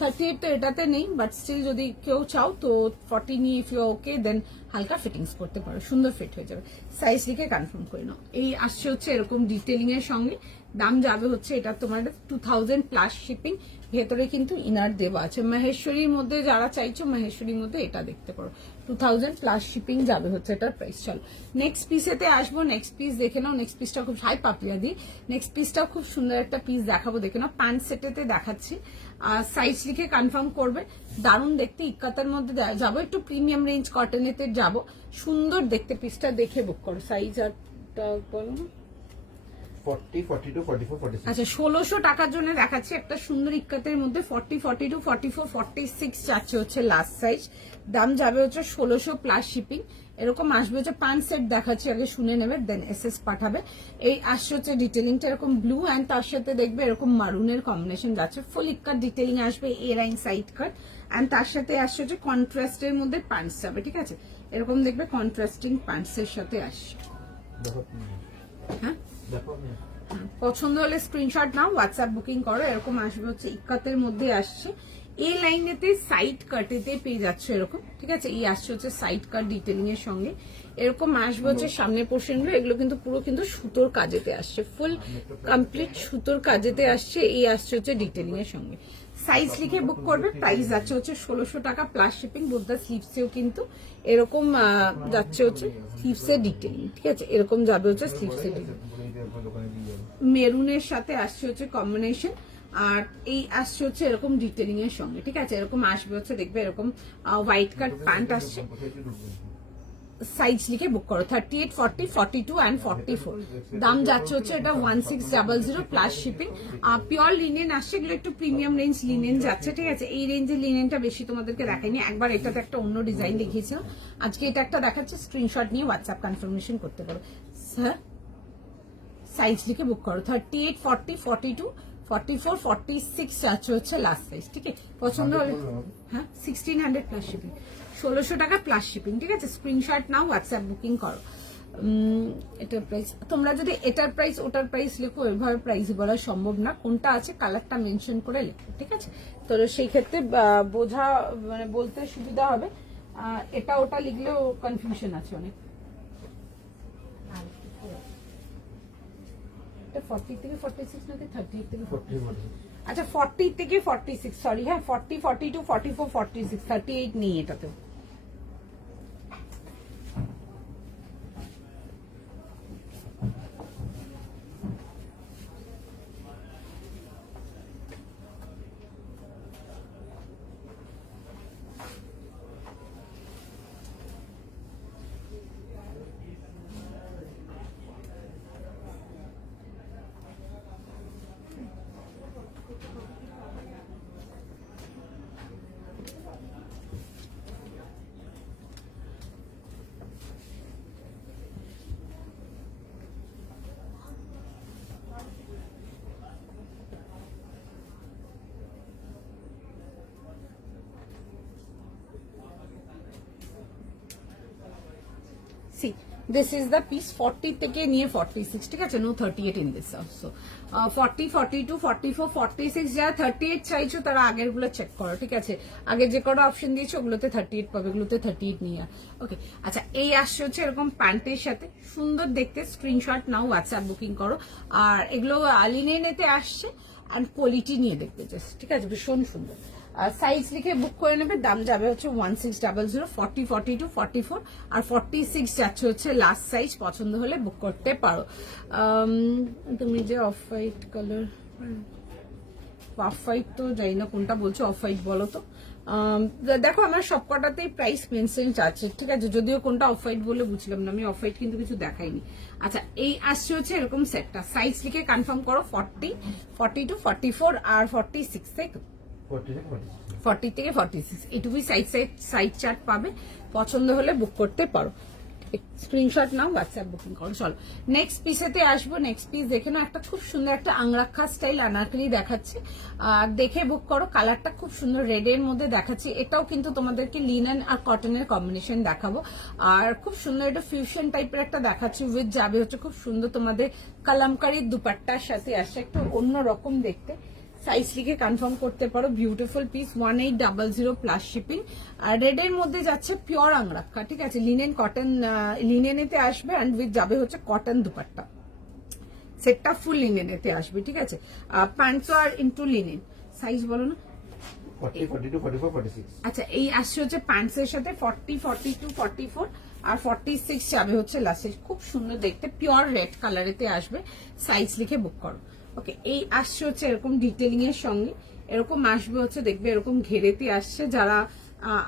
38 তো এটাতে নেই, বাট স্টিল যদি কেউ চাও তো 40 নিয়ে ইফ ইউ ওকে দেন হালকা ফিটিংস করতে পারো, সুন্দর ফিট হয়ে যাবে। সাইজ লিখে কনফার্ম করে নাও। এই আসছে হচ্ছে এরকম ডিটেলিং এর সঙ্গে। দাম যাবে হচ্ছে এটা তোমার 2000 প্লাস শিপিং। ভেতরে কিন্তু ইনার দেওয়া আছে। মাহেশ্বরীর মধ্যে যারা চাইছো, মাহেশ্বরীর মধ্যে এটা দেখতে পারো। 2000 প্লাস শিপিং যাবে হচ্ছে এটার প্রাইস। চলো নেক্সট পিসেতে আসবো। নেক্সট পিস দেখে নাও। নেক্সট পিসটা খুব হাই পাপিয়া দি। নেক্সট পিসটাও খুব সুন্দর একটা পিস দেখাবো, দেখে নাও। প্যান্ট সেটেতে দেখাচ্ছি, সাইজ লিখে কনফার্ম করবে। দারুণ দেখতে, ইক্কাতের মধ্যে যাবো, একটু প্রিমিয়াম রেঞ্জ কটনেতে যাবো। সুন্দর দেখতে, পিসটা দেখে বুক করো। সাইজ আরটা বলো না। 40, 42, 44, 46. আচ্ছা, 1600 টাকার জন্য দেখাচ্ছি একটা সুন্দর ইক্কাতের মধ্যে। 40, 42, 44, 46 যাচ্ছে হচ্ছে লাস্ট সাইজ। দাম যাবে হচ্ছে 1600 প্লাস শিপিং। এরকম আসবে হচ্ছে প্যান্ট সেট দেখাচ্ছি, আগে শুনে নেবে দেন এসএস পাঠাবে। এই আসছে হচ্ছে ডিটেলিংটা এরকম ব্লু অ্যান্ড তার সাথে দেখবে এরকম মারুনের কম্বিনেশন যাচ্ছে। ফুল ইক্কাত ডিটেলিং আসবে, এ লাইন সাইড কাট অ্যান্ড তার সাথে আসছে হচ্ছে কন্ট্রাস্টের মধ্যে প্যান্টস যাবে। ঠিক আছে, এরকম দেখবে কন্ট্রাস্টিং প্যান্টস এর সাথে আসছে। হ্যাঁ, পছন্দ হলে স্ক্রিনশট নাও, হোয়াটসঅ্যাপ বুকিং করো। এরকম আসবে হচ্ছে ইক্কাতের মধ্যে আসছে, এই লাইনেতে সাইড কাটেতে পেয়ে যাচ্ছে এরকম। ঠিক আছে, এই আসছে হচ্ছে সাইড কাট ডিটেলিং এর সঙ্গে। এরকম আসবে হচ্ছে সামনের পোর্শনগুলো, এগুলো কিন্তু পুরো কিন্তু সুতোর কাজেতে আসছে, ফুল কমপ্লিট সুতোর কাজেতে আসছে। এই আসছে হচ্ছে ডিটেলিং এর সঙ্গে। সাইজ লিখে বুক করবে। প্রাইস যাচ্ছে হচ্ছে 1600 টাকা প্লাস শিপিং। বোধহয় স্লিভসেও কিন্তু এরকম যাচ্ছে হচ্ছে স্লিভসের ডিটেলিং। ঠিক আছে, এরকম যাবে হচ্ছে স্লিভসের ডিটেলিং। মেরুনের সাথে আসছে হচ্ছে কম্বিনেশন। আর এই আসছে হচ্ছে এরকম ডিটেলিং এর সঙ্গে। ঠিক আছে, এরকম আসবে হচ্ছে দেখবে এরকম হোয়াইট কাট প্যান্ট আসছে। সাইজ লিখে বুক করো। 38, 40, 42 অ্যান্ড 44। দাম যাচ্ছে হচ্ছে এটা 1600 প্লাস শিপিং। পিওর লিনেন আসছে, এগুলো একটু প্রিমিয়াম রেঞ্জ লিনেন যাচ্ছে। ঠিক আছে, এই রেঞ্জের লিনেনটা বেশি তোমাদেরকে দেখাইনি। একবার এটাতে একটা অন্য ডিজাইন দেখিয়েছিলাম, আজকে এটা একটা দেখাচ্ছে। স্ক্রিনশট নিয়ে হোয়াটসঅ্যাপ কনফার্মেশন করতে পারো। স্যার সাইজ লিখে বুক করো। 38, 40, 42, 44, 46 যাচ্ছে হচ্ছে লাস্ট সাইজ। ঠিক আছে, পছন্দ হলে হ্যাঁ 1600 প্লাস শিপিং, 1600 টাকা প্লাস শিপিং। ঠিক আছে, স্ক্রিনশট নাও, হোয়াটসঅ্যাপ বুকিং করো। এটার প্রাইস, তোমরা যদি এটার প্রাইস ওটার প্রাইস লেখো, ওইভাবে প্রাইস বলা সম্ভব না। কোনটা আছে কালারটা মেনশন করে লেখো। ঠিক আছে, তো সেই ক্ষেত্রে বোঝা মানে বলতে সুবিধা হবে। এটা ওটা লিখলেও কনফিউশন আছে অনেক। 40 থেকে 46 নাকি 38 থেকে 46? আচ্ছা 40 থেকে 46, সরি হ্যাঁ 40, 42, 44, 46, 38 নেই এটাতে। দিস ইজ দ্য পিস 40 থেকে নিয়ে 46, ঠিক আছে, নো 38 ইন দিস অলসো। 40, 42, 44, 46, যারা 38 চাইছো তারা আগের গুলো চেক করো, ঠিক আছে, আগে যে কটা অপশন দিয়েছো ওগুলোতে 38 পাবে, এগুলোতে 38 নিয়ে। ওকে, আচ্ছা এই আসছে হচ্ছে এরকম প্যান্টের সাথে, সুন্দর দেখতে, স্ক্রিনশট নাও, হোয়াটসঅ্যাপ বুকিং করো। আর এগুলো লিনেনেতে আসছে অ্যান্ড কোয়ালিটি নিয়ে দেখতে চাস, ঠিক আছে, ভীষণ সুন্দর। সাইজ লিখে বুক করে নেবে, দাম যাবে হচ্ছে 1600, 40, 42, 44 আর 46 যাচ্ছে হচ্ছে লাস্ট সাইজ। পছন্দ হলে বুক করতে পারো। তুমি যে off white colour, off white তো জানি না কোনটা বলছো, অফ হোয়াইট বলো তো। দেখো আমার সব কটাতেই প্রাইস মেনশন আছে, ঠিক আছে, যদিও কোনটা অফ হোয়াইট বলে বুঝলাম না, আমি অফ হোয়াইট কিন্তু কিছু দেখাইনি। আচ্ছা এই আসছে হচ্ছে এরকম সেটটা, সাইজ লিখে কনফার্ম করো, 40, 42, 44 আর 46, তাই তো? 40 থেকে 46 এটুকুই সাইজ চার্ট পাবে, পছন্দ হলে বুক করতে পারো, স্ক্রিনশট নাও, হোয়াটসঅ্যাপ বুকিং করো। চলো নেক্সট পিসেতে আসবো। নেক্সট পিস দেখে নাও, একটা খুব সুন্দর একটা আংরাক্ষা স্টাইল আনারকলি দেখাচ্ছে, দেখে বুক করো। কালারটা খুব সুন্দর রেড এর মধ্যে দেখাচ্ছি, এটাও কিন্তু তোমাদেরকে লিনেন আর কটনের কম্বিনেশন দেখাবো। আর খুব সুন্দর এটা ফিউশন টাইপের একটা দেখাচ্ছি, উইথ যাবে হচ্ছে খুব সুন্দর তোমাদের কালামকারী দুপাট্টার সাথে আসছে, একটু অন্য রকম দেখতে। সাইজ লিখে কনফার্ম করতে পারো, বিউটিফুল পিস, 1800 প্লাস শিপিং। আর রেড এর মধ্যে যাচ্ছে পিওর আংরাক্ষা, ঠিক আছে, লিনেন কটন, লিনেনেতে আসবে অ্যান্ড উইথ যাবে হচ্ছে কটন দুপাট্টা, সেটটা ফুল লিনেনেতে আসবে, ঠিক আছে। প্যান্টস আর ইনটু লিনেন, সাইজ বলো না। 40, 42, 44, 46। আচ্ছা এই আসছে হচ্ছে প্যান্টস এর সাথে 40, 42, 44 আর 46 যাবে হচ্ছে লাস্টে, খুব সুন্দর দেখতে, পিওর রেড কালারেতে আসবে। সাইজ লিখে বুক করো। ওকে, এই আসছে হচ্ছে এরকম ডিটেলিং এর সঙ্গে, এরকম আসবে হচ্ছে, দেখবে এরকম ঘেরেতে আসছে। যারা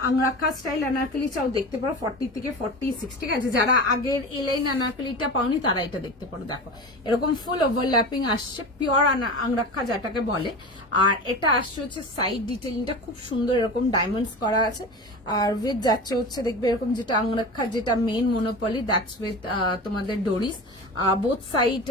আংরাক্ষা স্টাইল আনারকলি চাও দেখতে পারো, 40 থেকে 46, ঠিক আছে, যারা আগের এ লাইন আনারকলিটা পাওনি তারা এটা দেখতে পারো। দেখো এরকম ফুল ওভারল্যাপিং আসছে, পিওর আংরাক্ষা যেটাকে বলে। আর এটা আসছে হচ্ছে সাইড ডিটেলিংটা খুব সুন্দর, এরকম ডায়মন্ডস করা আছে। আর উইথ যাচ্ছে হচ্ছে দেখবে এরকম, যেটা আংরাক্ষা যেটা মেন মোনোপলি, দ্যাটস উইথ তোমাদের ডোরিস। বোথ সাইড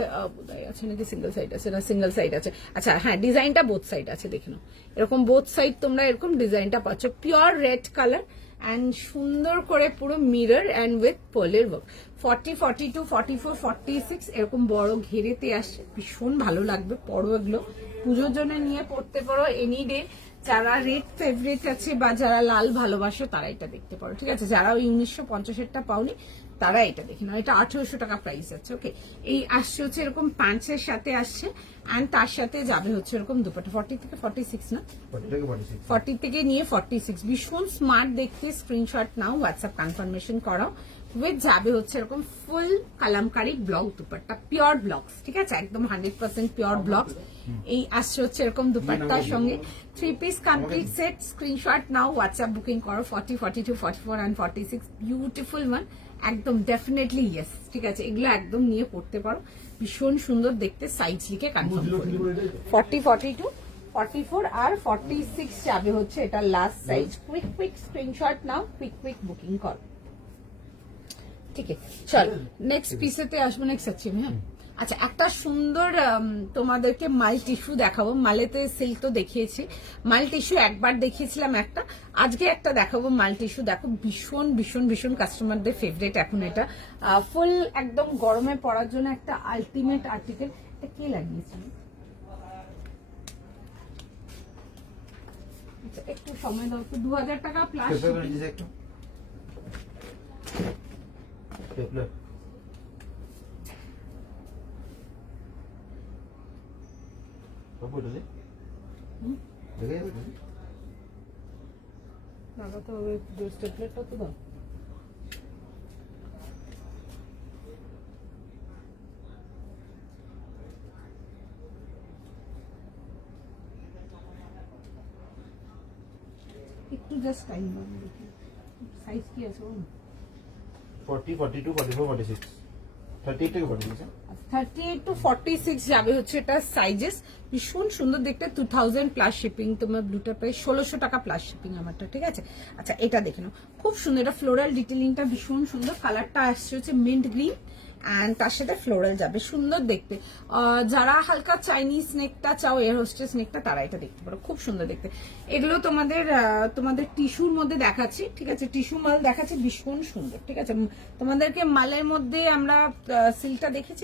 আছে নাকি সিঙ্গেল সাইড আছে, না সিঙ্গেল সাইড আছে। আচ্ছা হ্যাঁ, ডিজাইনটা বোথ সাইড আছে, দেখে নাও, এরকম বোথ সাইড তোমরা এরকম ডিজাইনটা পাচ্ছ, পিওর রেড কালার অ্যান্ড সুন্দর করে পুরো মিরর অ্যান্ড উইথ পোলের ওয়ার্ক। 40, 42, 44, 46 এরকম বড় ঘেরেতে আসে, ভীষণ ভালো লাগবে। পরো এগুলো পুজোর জন্য নিয়ে পড়তে পারো এনি ডে। যারা রেড ফেভারিট আছে বা যারা লাল ভালোবাসো তারা এটা দেখতে পারো, ঠিক আছে, যারা ওই 1950-এরটা পাওনি তারা এটা দেখে নাও। এটা 1800 টাকা প্রাইস আছে। ওকে, এই আসছে হচ্ছে এরকম প্যান্টসের সাথে আসছে অ্যান্ড তার সাথে যাবে হচ্ছে এরকম দুপাট্টা, 40 থেকে 46 না, 40 থেকে নিয়ে 46, ভীষণ স্মার্ট দেখতে। স্ক্রিনশট নাও, হোয়াটসঅ্যাপ কনফার্মেশন করাও। উইথ যাবে হচ্ছে এরকম full kalamkari block dupatta, pure blocks, ঠিক আছে, একদম 100% পিওর ব্লকস। এই আসছে হচ্ছে এরকম দুপাট্টার সঙ্গে 3 পিস কমপ্লিট সেট। স্ক্রিনশট নাও, হোয়াটসঅ্যাপ বুকিং করো, 40, 42, 44 and 46, বিউটিফুল ওয়ান, একদম ডেফিনেটলি ইয়েস, ঠিক আছে, এগুলো একদম নিয়ে পড়তে পারো, ভীষণ সুন্দর দেখতে। সাইজ লিখে কনফার্ম করো, 40, 42, 44 আর 46 যাবে হচ্ছে এটা লাস্ট সাইজ। কুইক স্ক্রিনশট নাও, কুইক বুকিং করো, ঠিক আছে। চল নেক্সট পিসেতে আসবো, নেক্সট আছে। হ্যাঁ আচ্ছা, একটা সুন্দর তোমাদেরকে মাল টিস্যু দেখাবো। মালেতে সিল্ক তো দেখিয়েছি, মাল টিস্যু একবার দেখিয়েছিলাম একটা, আজকে একটা দেখাবো মাল টিস্যু। দেখো ভীষণ ভীষণ ভীষণ কাস্টমারদের ফেভারিট এখন এটা, ফুল একদম গরমে পড়ার জন্য একটা আলটিমেট আর্টিকেল। এটা কে লাগিয়েছিল? একটু সময় দাও, 2000 টাকা প্লাস। লাগাতে হবে, স্টেপলেটটা তো দাও। একটু জাস্ট টাইম দাও, দেখি সাইজ কি আছে বলো। 40, 42, 44, 46, 38 থেকে 46। 38 to 46 যাবে হচ্ছে এটা সাইজেস, ভীষণ সুন্দর দেখতে। 2000 প্লাস শিপিং, তোমার ব্লুটা প্রায় 1600 টাকা প্লাস শিপিং আমারটা, ঠিক আছে। আচ্ছা এটা দেখে নাও, খুব সুন্দর, এটা ফ্লোরাল ডিটেলিংটা ভীষণ সুন্দর। কালারটা আসছে হচ্ছে মিন্ট গ্রিন অ্যান্ড তার সাথে ফ্লোরাল যাবে, সুন্দর দেখতে। যারা হালকা চাইনিজ নেকটা চাও, এয়ার হোস্টেস নেকটা, তারা এটা দেখতে পারো, খুব সুন্দর দেখতে। এগুলো তোমাদের টিস্যুর মধ্যে দেখাচ্ছি, ঠিক আছে, টিস্যু মাল দেখাচ্ছি, ভীষণ সুন্দর, ঠিক আছে। তোমাদেরকে মালের মধ্যে আমরা সিল্কটা দেখেছি,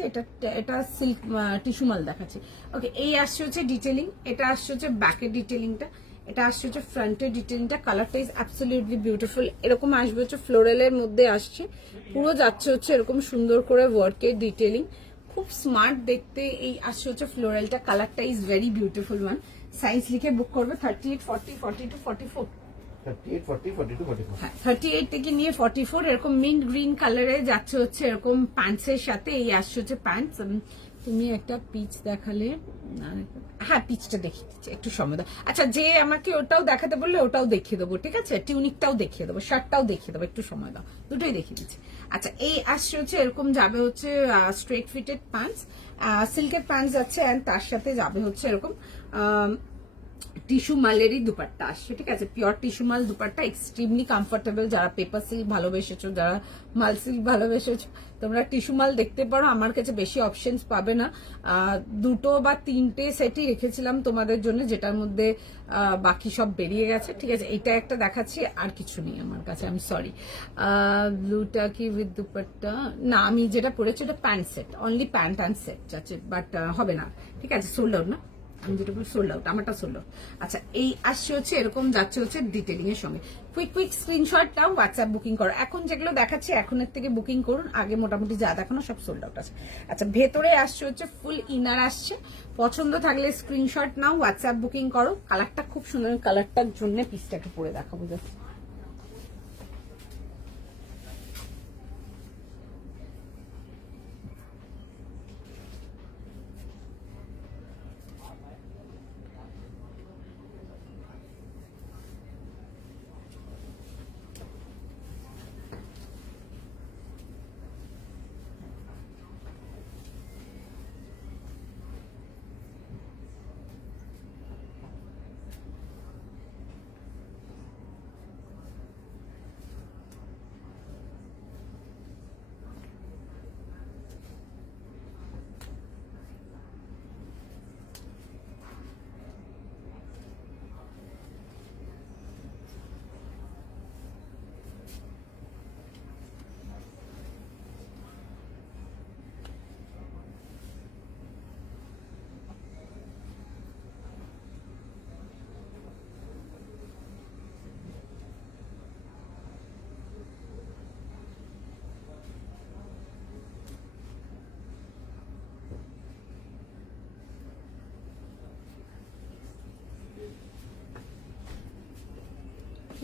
এটা সিল্ক টিস্যু মাল দেখাচ্ছি। ওকে, এই আসছে হচ্ছে ডিটেলিং, এটা আসছে হচ্ছে ব্যাকের ডিটেলিংটা, এটা আসছে হচ্ছে ফ্রন্টের ডিটেলিংটা। কালারটা ইজ অ্যাবসলিউটলি বিউটিফুল। এরকম আসবে হচ্ছে ফ্লোরালের মধ্যে আসছে, পুরো যাচ্ছে হচ্ছে এরকম সুন্দর করে ওয়ার্কের ডিটেলিং, খুব স্মার্ট দেখতে। এই আসছে হচ্ছে ফ্লোরালটা, কালারটা is very beautiful one. Size লিখে বুক করবে 38, 40, 42, 44। 38, 40, 42, 44। হ্যাঁ, 38 থেকে নিয়ে 44, এরকম মিন্ট গ্রিন কালারে যাচ্ছে হচ্ছে এরকম প্যান্টসের সাথে। এই আসছে হচ্ছে প্যান্টস। তুমি একটা পিচ দেখালে, হ্যাঁ পিচটা দেখিয়ে দিচ্ছি, একটু সময় দাও। আচ্ছা, যে আমাকে ওটাও দেখাতে বললে ওটাও দেখিয়ে দেবো, ঠিক আছে, টিউনিকটাও দেখিয়ে দেবো, শার্টটাও দেখিয়ে দেবো, একটু সময় দাও, দুটোই দেখিয়ে দিচ্ছি। আচ্ছা, এই আসছে হচ্ছে এরকম যাবে হচ্ছে স্ট্রেট ফিটেড প্যান্টস, সিল্কের প্যান্টস যাচ্ছে, অ্যান্ড তার সাথে যাবে হচ্ছে এরকম টিস্যু মালেরই দুপাট্টা আসছে, ঠিক আছে, পিওর টিস্যু মাল দুপাট্টা, এক্সট্রিমলি কমফোর্টেবল। যারা পেপার সিল্ক ভালোবেসেছো, যারা মাল সিল্ক ভালোবেসেছো, তোমরা টিস্যু মাল দেখতে পারো। আমার কাছে বেশি অপশনস পাবে না, 2 বা 3টে সেটই রেখেছিলাম তোমাদের জন্য, যেটার মধ্যে বাকি সব বেরিয়ে গেছে, ঠিক আছে। এটা একটা দেখাচ্ছি, আর কিছু নেই আমার কাছে, আমি সরি। ব্লুটা কি উইথ দুপাট্টা না, আমি যেটা পরেছি ওটা pant set, only pant and set আছে, বাট হবে না, ঠিক আছে, সোল্ড আউট না, আমি যেটা বলি সোল্ড আউট, আমারটা সোল্ড আউট। আচ্ছা, এই আসছে হচ্ছে এরকম যাচ্ছে হচ্ছে ডিটেলিং এর সঙ্গে। কুইক স্ক্রিনশটটাও হোয়াটসঅ্যাপ বুকিং করো। এখন যেগুলো দেখাচ্ছি এখনের থেকে বুকিং করুন, আগে মোটামুটি যা দেখানো সব সোল্ড আউট আছে। আচ্ছা, ভেতরে আসছে হচ্ছে ফুল ইনার আসছে, পছন্দ থাকলে স্ক্রিনশট নাও, হোয়াটসঅ্যাপ বুকিং করো। কালারটা খুব সুন্দর, কালারটার জন্য পিসটাকে পরে দেখাবো জাস্ট।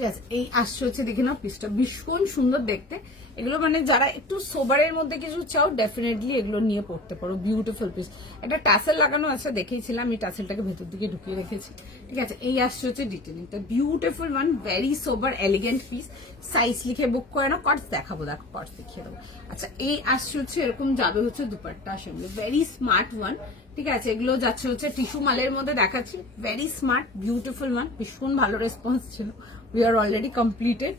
ঠিক আছে, এই আসছে হচ্ছে দেখে নাও পিসটা, ভীষণ সুন্দর দেখতে। এগুলো মানে যারা একটু সোবারের মধ্যে কিছু চাও, ডেফিনেটলি এগুলো নিয়ে পড়তে পারো, বিউটিফুল পিস। একটা টাসেল লাগানো আছে, দেখেইছিলাম, আমি টাসেলটাকে ভেতর দিকে ঢুকিয়ে রেখেছি, ঠিক আছে। এই আসছে হচ্ছে ডিটেলিংটা, বিউটিফুল ওয়ান, ভেরি সোবার এলিগেন্ট পিস। সাইজ লিখে বুক করে নাও, কটস দেখাবো, দেখো কটস দেখিয়ে দেবো। আচ্ছা, এই আসছে হচ্ছে এরকম যাবে হচ্ছে দুপাট্টা, সেগুলো ভেরি স্মার্ট ওয়ান, ঠিক আছে। এগুলো যাচ্ছে হচ্ছে টিস্যু মালের মধ্যে দেখাচ্ছি, ভেরি স্মার্ট বিউটিফুল ওয়ান, ভীষণ ভালো রেসপন্স ছিল। উই আর অলরেডি কমপ্লিটেড,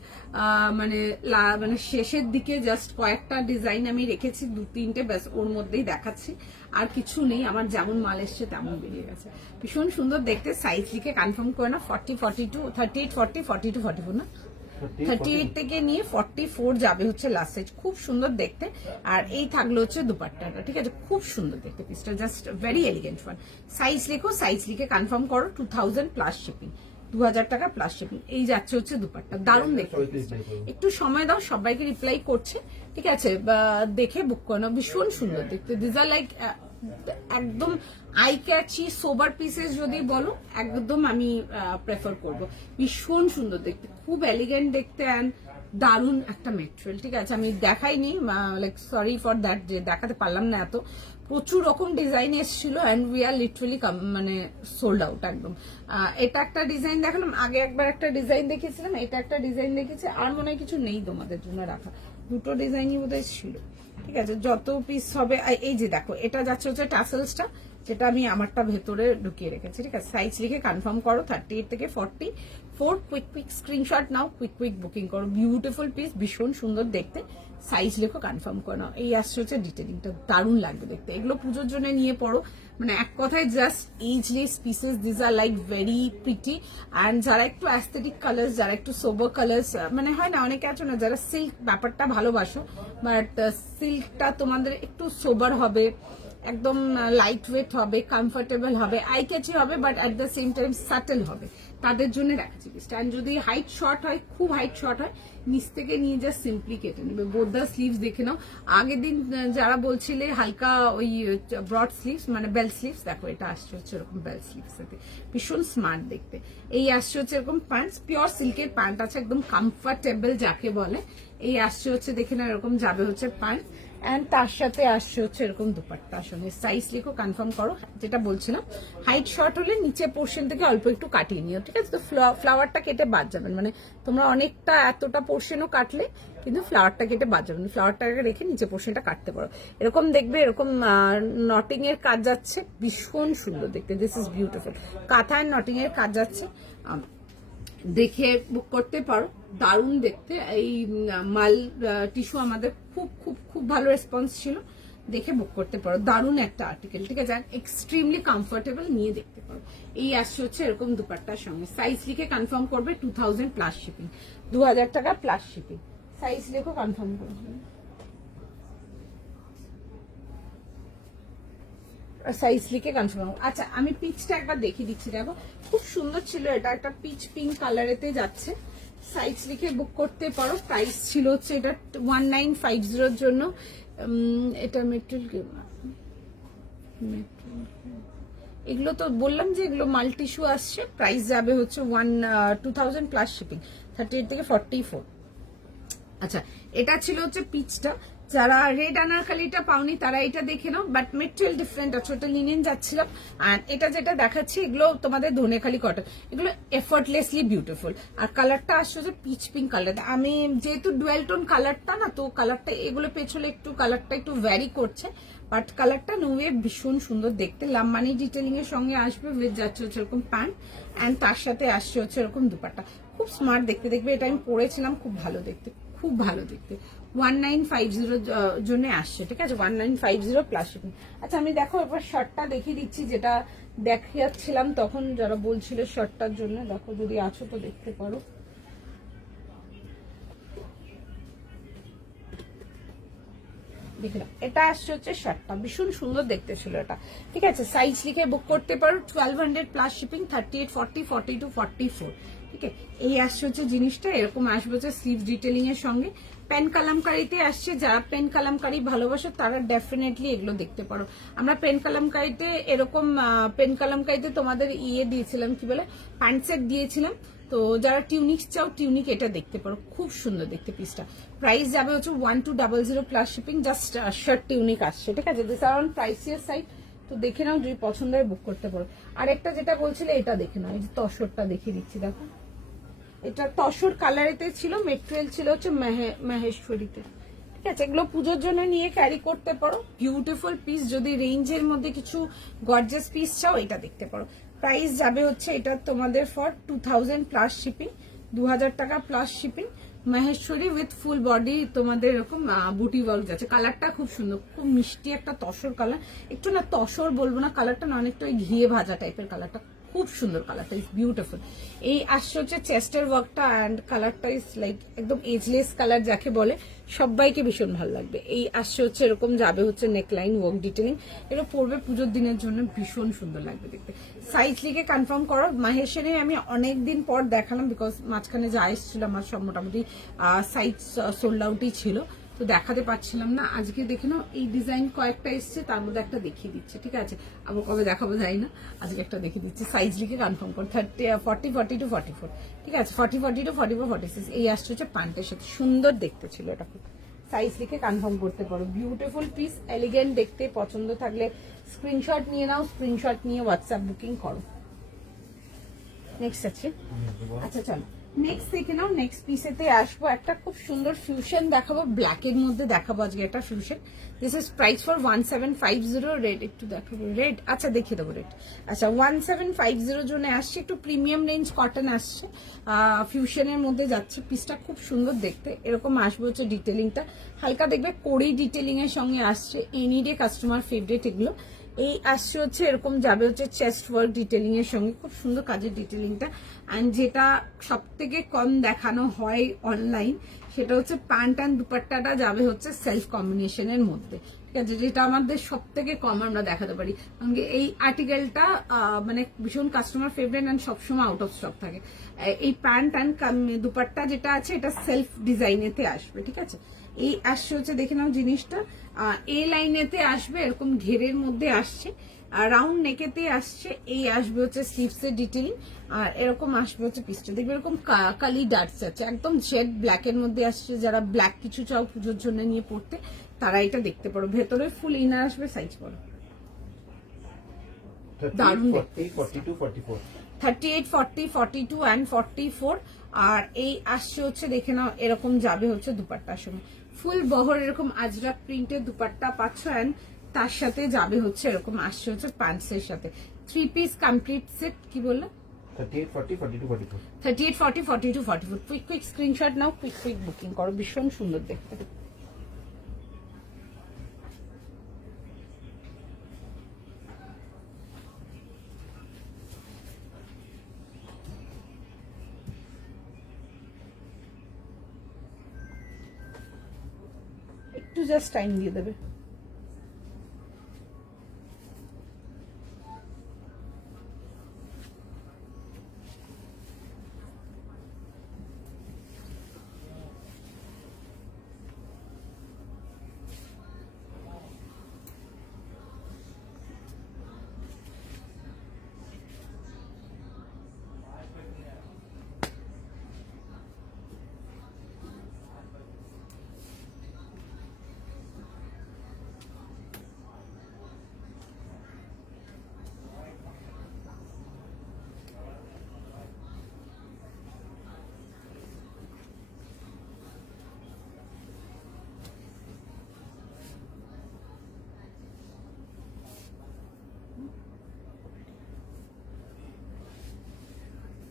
মানে শেষের দিকে জাস্ট কয়েকটা ডিজাইন আমি রেখেছি, 2-3টে, ব্যাস ওর মধ্যেই দেখাচ্ছি, আর কিছু নেই। আমার যেমন মাল এসছে তেমন বেরিয়ে গেছে, ভীষণ সুন্দর দেখতে। সাইজ লিখে কনফার্ম করে না, 40, 42, 38, 40, 42, 44 না, 38 থেকে নিয়ে 44 যাবে হচ্ছে লাস্ট সাইজ, খুব সুন্দর দেখতে। আর এই থাকলো হচ্ছে দুপাট্টাটা, ঠিক আছে, খুব সুন্দর দেখতে পিসটা, just very elegant one. Size লেখো, সাইজ লিখে কনফার্ম করো, 2000 প্লাস শিপিং, 2000 টাকা প্লাস শিপিং। এই যাচ্ছে হচ্ছে দুপাট্টা, দারুণ দেখতে। একটু সময় দাও, সবাইকে রিপ্লাই করছে, ঠিক আছে, দেখে বুক করো, ভীষণ সুন্দর দেখতে। দিস আর লাইক একদম আই ক্যাচি সোবার পিসেস যদি বলো, একদম আমি প্রেফার করব। ভীষণ সুন্দর দেখতে, খুব এলিগেন্ট দেখতে, অ্যান্ড দারুণ একটা মেটেরিয়াল, ঠিক আছে। আমি দেখাইনি, লাইক সরি ফর দ্যাট, যে দেখাতে পারলাম না এত, প্রচুর রকম ডিজাইন এসেছিল, অ্যান্ড উই আর লিটারালি মানে সোল্ড আউট একদম। এটা একটা ডিজাইন দেখালাম, আগে একবার একটা ডিজাইন দেখিয়েছিলাম, এটা একটা ডিজাইন দেখেছি, আর মনে হয় কিছু নেই তোমাদের জন্য রাখা, 2টো ডিজাইনই বোধহয় ছিল, ঠিক আছে। যত পিস হবে, এই যে দেখো, এটা যাচ্ছে হচ্ছে টাসেলসটা, যেটা আমি আমারটা ভেতরে ঢুকিয়ে রেখেছি, ঠিক আছে। সাইজ লিখে কনফার্ম করো, 38 থেকে 40, 44 কুইক স্ক্রিনশট নাও, কুইক বুকিং করো। বিউটিফুল পিস, ভীষণ সুন্দর দেখতে। সাইজ লেখো, কনফার্ম করে নাও। এই আসছে হচ্ছে ডিটেলিংটা, দারুণ লাগবে দেখতে। এগুলো পুজোর জন্য নিয়ে পড়ো, মানে এক কথায় just ageless pieces. This are like very pretty. And যারা একটু অ্যাস্থেটিক কালার্স, যারা একটু সোবার কালার্স, মানে হয় না অনেকে আছে না যারা সিল্ক ব্যাপারটা ভালোবাসো, বাট সিল্কটা তোমাদের একটু সোবার হবে, একদম লাইট ওয়েট হবে, কমফোর্টেবল হবে, আই ক্যাচি হবে, but at the same time subtle হবে, তাদের জন্য রাখছি পিসটা। অ্যান্ড যদি হাইট শর্ট হয়, খুব হাইট শর্ট হয়, নিচ থেকে নিয়ে জাস্ট সিম্পলি কেটে নেবে। বোদ্দা স্লিভস দেখে নাও। আগের দিন যারা বলছিলে হালকা ওই ব্রড স্লিভস, মানে বেল স্লিভস, দেখো এটা আসছে হচ্ছে এরকম বেল স্লিভস সাথে, ভীষণ স্মার্ট দেখতে। এই আসছে হচ্ছে এরকম প্যান্টস, পিওর সিল্কের প্যান্ট আছে, একদম কমফোর্টেবল যাকে বলে। এই আসছে হচ্ছে দেখে না এরকম যাবে হচ্ছে প্যান্ট, অ্যান্ড তার সাথে আসছে হচ্ছে এরকম দুপাট্টার সঙ্গে। সাইজ লিখো, কনফার্ম করো। যেটা বলছিলাম, হাইট শর্ট হলে নিচে পোর্শন থেকে অল্প একটু কাটিয়ে নিও, ঠিক আছে? তো ফ্লাওয়ারটা কেটে বাদ যাবেন, মানে তোমরা অনেকটা এতটা পোর্শনও কাটলে কিন্তু ফ্লাওয়ারটা কেটে বাদ যাবেন, ফ্লাওয়ারটাকে রেখে নিচে পোর্শনটা কাটতে পারো। এরকম দেখবে, এরকম নটিং এর কাজ যাচ্ছে, ভীষণ সুন্দর দেখতে। This is beautiful. কাঁথায় নটিং এর কাজ যাচ্ছে, দেখে বুক করতে পারো, দারুণ দেখতে। এই মাল টিস্যু আমাদের খুব খুব খুব ভালো রেসপন্স ছিল, দেখে বুক করতে পারো। দারুণ একটা আর্টিকেল, ঠিক আছে? এক্সট্রিমলি কমফোর্টেবল, নিয়ে দেখতে পারো। এই আসছে হচ্ছে এরকম দুপাট্টার সঙ্গে। সাইজ লিখে কনফার্ম করবে, 2000 প্লাস শিপিং, 2000 টাকা প্লাস শিপিং। সাইজ লিখো, কনফার্ম করবে। সাইজ লিখে কনফার্ম। আচ্ছা, আমি পিচটা একবার দেখিয়ে দিচ্ছি, দেখো খুব সুন্দর ছিল এটা, একটা পিচ পিঙ্ক কালারেতে যাচ্ছে। সাইজ লিখে বুক করতে পারো। প্রাইস ছিল হচ্ছে এটা 1950 জন্য। এটা মেটেরিয়াল, এগুলো তো বললাম যে এগুলো মাল্টি ইস্যু আসছে। প্রাইস যাবে হচ্ছে 2000 প্লাস শিপিং, 38 থেকে 44। আচ্ছা, এটা ছিল হচ্ছে পিচটা। যারা রেড আনারকালিটা পাওনি তারা এটা দেখে নাও, বাট মেটেরিয়াল ডিফারেন্ট আছে, ওটা লিনেন যাচ্ছিলাম। আর এটা যেটা দেখাচ্ছি এগুলো তোমাদের ধনেখালি কটন, এগুলো এফর্টলেসলি বিউটিফুল। আর কালারটা আসছে হচ্ছে পিচ পিঙ্ক কালার। আমি যেহেতু ডুয়েল টোন কালারটা না, তো কালারটা এগুলো পেছনে একটু কালারটা একটু ভ্যারি করছে, বাট কালারটা নুয়ে ভীষণ সুন্দর দেখতে। লাম্বানি ডিটেলিং এর সঙ্গে আসবে, উইথ যাচ্ছে হচ্ছে এরকম প্যান্ট, অ্যান্ড তার সাথে আসছে হচ্ছে এরকম দুপাট্টা। খুব স্মার্ট দেখতে, দেখবে এটা আমি পরেছিলাম, খুব ভালো দেখতে, খুব ভালো দেখতে। 1950 জন্য আসছে, ঠিক আছে? 1950 প্লাস শিপিং। আচ্ছা, আমি দেখো এবার শার্টটা দেখিয়ে দিচ্ছি, যেটা দেখাচ্ছিলাম তখন যারা বলছিল শার্টটার জন্য। দেখো যদি আছো তো দেখতে পারো। দেখলাম এটা আসছে হচ্ছে শার্টটা, ভীষণ সুন্দর দেখতে ছিল এটা, ঠিক আছে? সাইজ লিখে বুক করতে পারো, 1200 প্লাস শিপিং, 38, 40, 42, 44, ঠিক আছে? এই আসছে হচ্ছে জিনিসটা, এরকম আসবে হচ্ছে স্লিভ ডিটেলিং এর সঙ্গে। পেন কালামকারিতে আসছে, যারা পেন কালামকারি ভালোবাসো তারা ডেফিনেটলি এগুলো দেখতে পারো। আমরা পেন কালামকারিতে এরকম পেন কালামকারিতে তোমাদের ইয়ে দিয়েছিলাম, কি বলে, প্যান্ট সেট দিয়েছিলাম। তো যারা টিউনিক চাও, টিউনিক এটা দেখতে পারো, খুব সুন্দর দেখতে পিসটা। প্রাইস যাবে হচ্ছে 1200 plus shipping, just shut tunic আসছে, ঠিক আছে? This are on pricier side, তো দেখে নাও, যদি পছন্দ হয় বুক করতে পারো। আর একটা যেটা বলছিলে এটা দেখে নাও, এই যে তসরটা দেখিয়ে দিচ্ছি, দেখো এটা তসর কালারেতে ছিল, মেটেরিয়াল ছিল হচ্ছে মাহেশ্বরীতে, ঠিক আছে? এগুলো পুজোর জন্য নিয়ে ক্যারি করতে পারো, বিউটিফুল পিস। যদি রেঞ্জের মধ্যে কিছু গর্জিয়াস পিস চাও, এটা দেখতে পারো। প্রাইস যাবে হচ্ছে এটা তোমাদের ফর 2000 প্লাস শিপিং, 2000 টাকা plus shipping. Maheshwari with full body, তোমাদের এরকম বুটি ওয়ার্ক যাচ্ছে। কালারটা খুব সুন্দর, খুব মিষ্টি একটা তসর কালার। একটু না তসর বলবো না, কালারটা না অনেকটা ওই ঘিয়ে ভাজা টাইপের কালারটা, খুব সুন্দর কালারটা, ইজ বিউটিফুল। এই আসছে হচ্ছে চেস্টের ওয়ার্কটা, অ্যান্ড কালারটা ইজ লাইক একদম এজলেস কালার যাকে বলে, সবাইকে ভীষণ ভালো লাগবে। এই আসছে হচ্ছে এরকম যাবে হচ্ছে নেকলাইন ওয়ার্ক ডিটেলিং, এটা পরবে পুজোর দিনের জন্য, ভীষণ সুন্দর লাগবে দেখতে। সাইজ লিখে কনফার্ম করো। মাহেশ্বরী আমি অনেকদিন পর দেখালাম, বিকজ মাঝখানে যা এসেছিল আমার সব মোটামুটি সাইজ সোল্ড আউটই ছিল, তো দেখাতে পারছিলাম না। আজকে দেখে নাও, এই ডিজাইন কয়েকটা এসছে, তার মধ্যে একটা দেখিয়ে দিচ্ছে, ঠিক আছে? আবার কবে দেখাবো যাই না, আজকে একটা দেখিয়ে দিচ্ছি। সাইজ লিখে কনফার্ম করো, 40, 42, 44, ঠিক আছে? 40, 42, 44, 46। এই আসছে হচ্ছে প্যান্টের সাথে, সুন্দর দেখতে ছিল এটা খুব। সাইজ লিখে কনফার্ম করতে পারো। বিউটিফুল পিস, এলিগেন্ট দেখতে, পছন্দ থাকলে স্ক্রিনশট নিয়ে নাও, স্ক্রিনশট নিয়ে হোয়াটসঅ্যাপ বুকিং করো। নেক্সট আছে, আচ্ছা চলো, নেক্সট দেখে নাও, নেক্সট পিসেতে আসবো একটা খুব সুন্দর ফিউশন দেখাবো, ব্ল্যাকের মধ্যে দেখাবো আজকে একটা fusion. This is price for 1750। Red একটু দেখাবো, রেড আচ্ছা দেখিয়ে দেবো রেড। আচ্ছা 1750 জন্য আসছে, একটু প্রিমিয়াম রেঞ্জ কটন আসছে, ফিউশনের মধ্যে যাচ্ছে। পিসটা খুব সুন্দর দেখতে, এরকম আসবে হচ্ছে ডিটেলিংটা হালকা দেখবে কোরি ডিটেলিং এর সঙ্গে আসছে। এনি ডে কাস্টমার ফেভারিট এগুলো। এই আসছে হচ্ছে এরকম যাবে হচ্ছে চেস্ট ওয়ার্ক ডিটেলিং এর সঙ্গে, খুব সুন্দর কাজের ডিটেলিংটা। অ্যান্ড যেটা সব থেকে কম দেখানো হয় অনলাইন, সেটা হচ্ছে প্যান্ট অ্যান্ড দুপাট্টাটা যাবে হচ্ছে সেলফ কম্বিনেশনের মধ্যে, ঠিক আছে, যেটা আমাদের সব থেকে কম আমরা দেখাতে পারি। কারণ কি এই আর্টিকেলটা মানে ভীষণ কাস্টমার ফেভারিট অ্যান্ড সবসময় আউট অফ স্টক থাকে। এই প্যান্ট অ্যান্ড দুপাট্টা যেটা আছে এটা সেলফ ডিজাইনেতে আসবে, ঠিক আছে। এই আসছে হচ্ছে দেখে নাও জিনিসটা, এ লাইনেতে আসবে, এরকম ঘেরের মধ্যে আসছে, রাউন্ড নেকেতে আসছে। এই আসবে হচ্ছে স্লিভস এর ডিটেইলিং, আর এরকম আসবে হচ্ছে পিসটা দেখবে এরকম কালি ডার্টস আছে, একদম জেড ব্ল্যাক এর মধ্যে আসছে। যারা ব্ল্যাক কিছু চাও পুজোর জন্য নিয়ে পড়তে, তারা এটা দেখতে পারো। ভেতরে ফুল ইনার আসবে, সাইজ বলো। 38, 42, 44। 38, 40, 42 অ্যান্ড 44। আর এই আসছে হচ্ছে দেখে নাও এরকম যাবে হচ্ছে দুপাট্টার সঙ্গে, ফুল বহর এরকম আজরাক প্রিন্টের দুপাট্টা পাচ্ছ। অ্যান্ড তার সাথে যাবে হচ্ছে এরকম আসছে হচ্ছে প্যান্টসের সাথে 3 পিস কমপ্লিট সেট। কি বললো? 38, 40, 42, 44। 38, 40, 42, 44। কুইক কুইক স্ক্রিনশট নাও, কুইক কুইক বুকিং করো, ভীষণ সুন্দর দেখতে। একটু জাস্ট টাইম দিয়ে দেবে।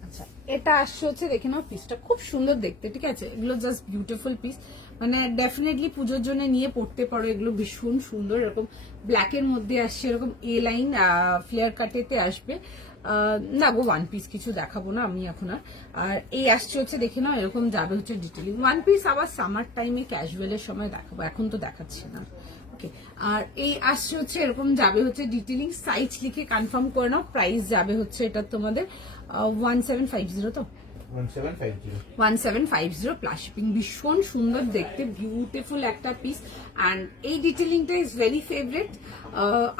আচ্ছা এটা আসছে হচ্ছে দেখে নাও, পিসটা খুব সুন্দর দেখতে, ঠিক আছে। এগুলো জাস্ট বিউটিফুল পিস, মানে ডেফিনেটলি পুজোর জন্য নিয়ে পড়তে পারো। এগুলো ভীষণ সুন্দর, এরকম ব্ল্যাকের মধ্যে আসছে, এরকম এ লাইন ফ্লেয়ার কাটেতে আসবে। না গো, ওয়ান পিস কিছু দেখাবো না আমি এখন আর। আর এই আসছে হচ্ছে দেখে নাও এরকম যাবে হচ্ছে ডিটেলিং। ওয়ান পিস আবার সামার টাইমে ক্যাজুয়ালের সময় দেখাবো, এখন তো দেখাচ্ছি না। আর এই আসছে হচ্ছে এরকম যাবে হচ্ছে ডিটেলিং। সাইজ লিখে কনফার্ম করে নাও। প্রাইস যাবে হচ্ছে এটা তোমাদের 1750 তো 1750। 1750 প্লাস শিপিং। ভীষণ সুন্দর দেখতে, বিউটিফুল একটা পিস। অ্যান্ড এই ডিটেলিংটা ইজ ভেরি ফেভারিট,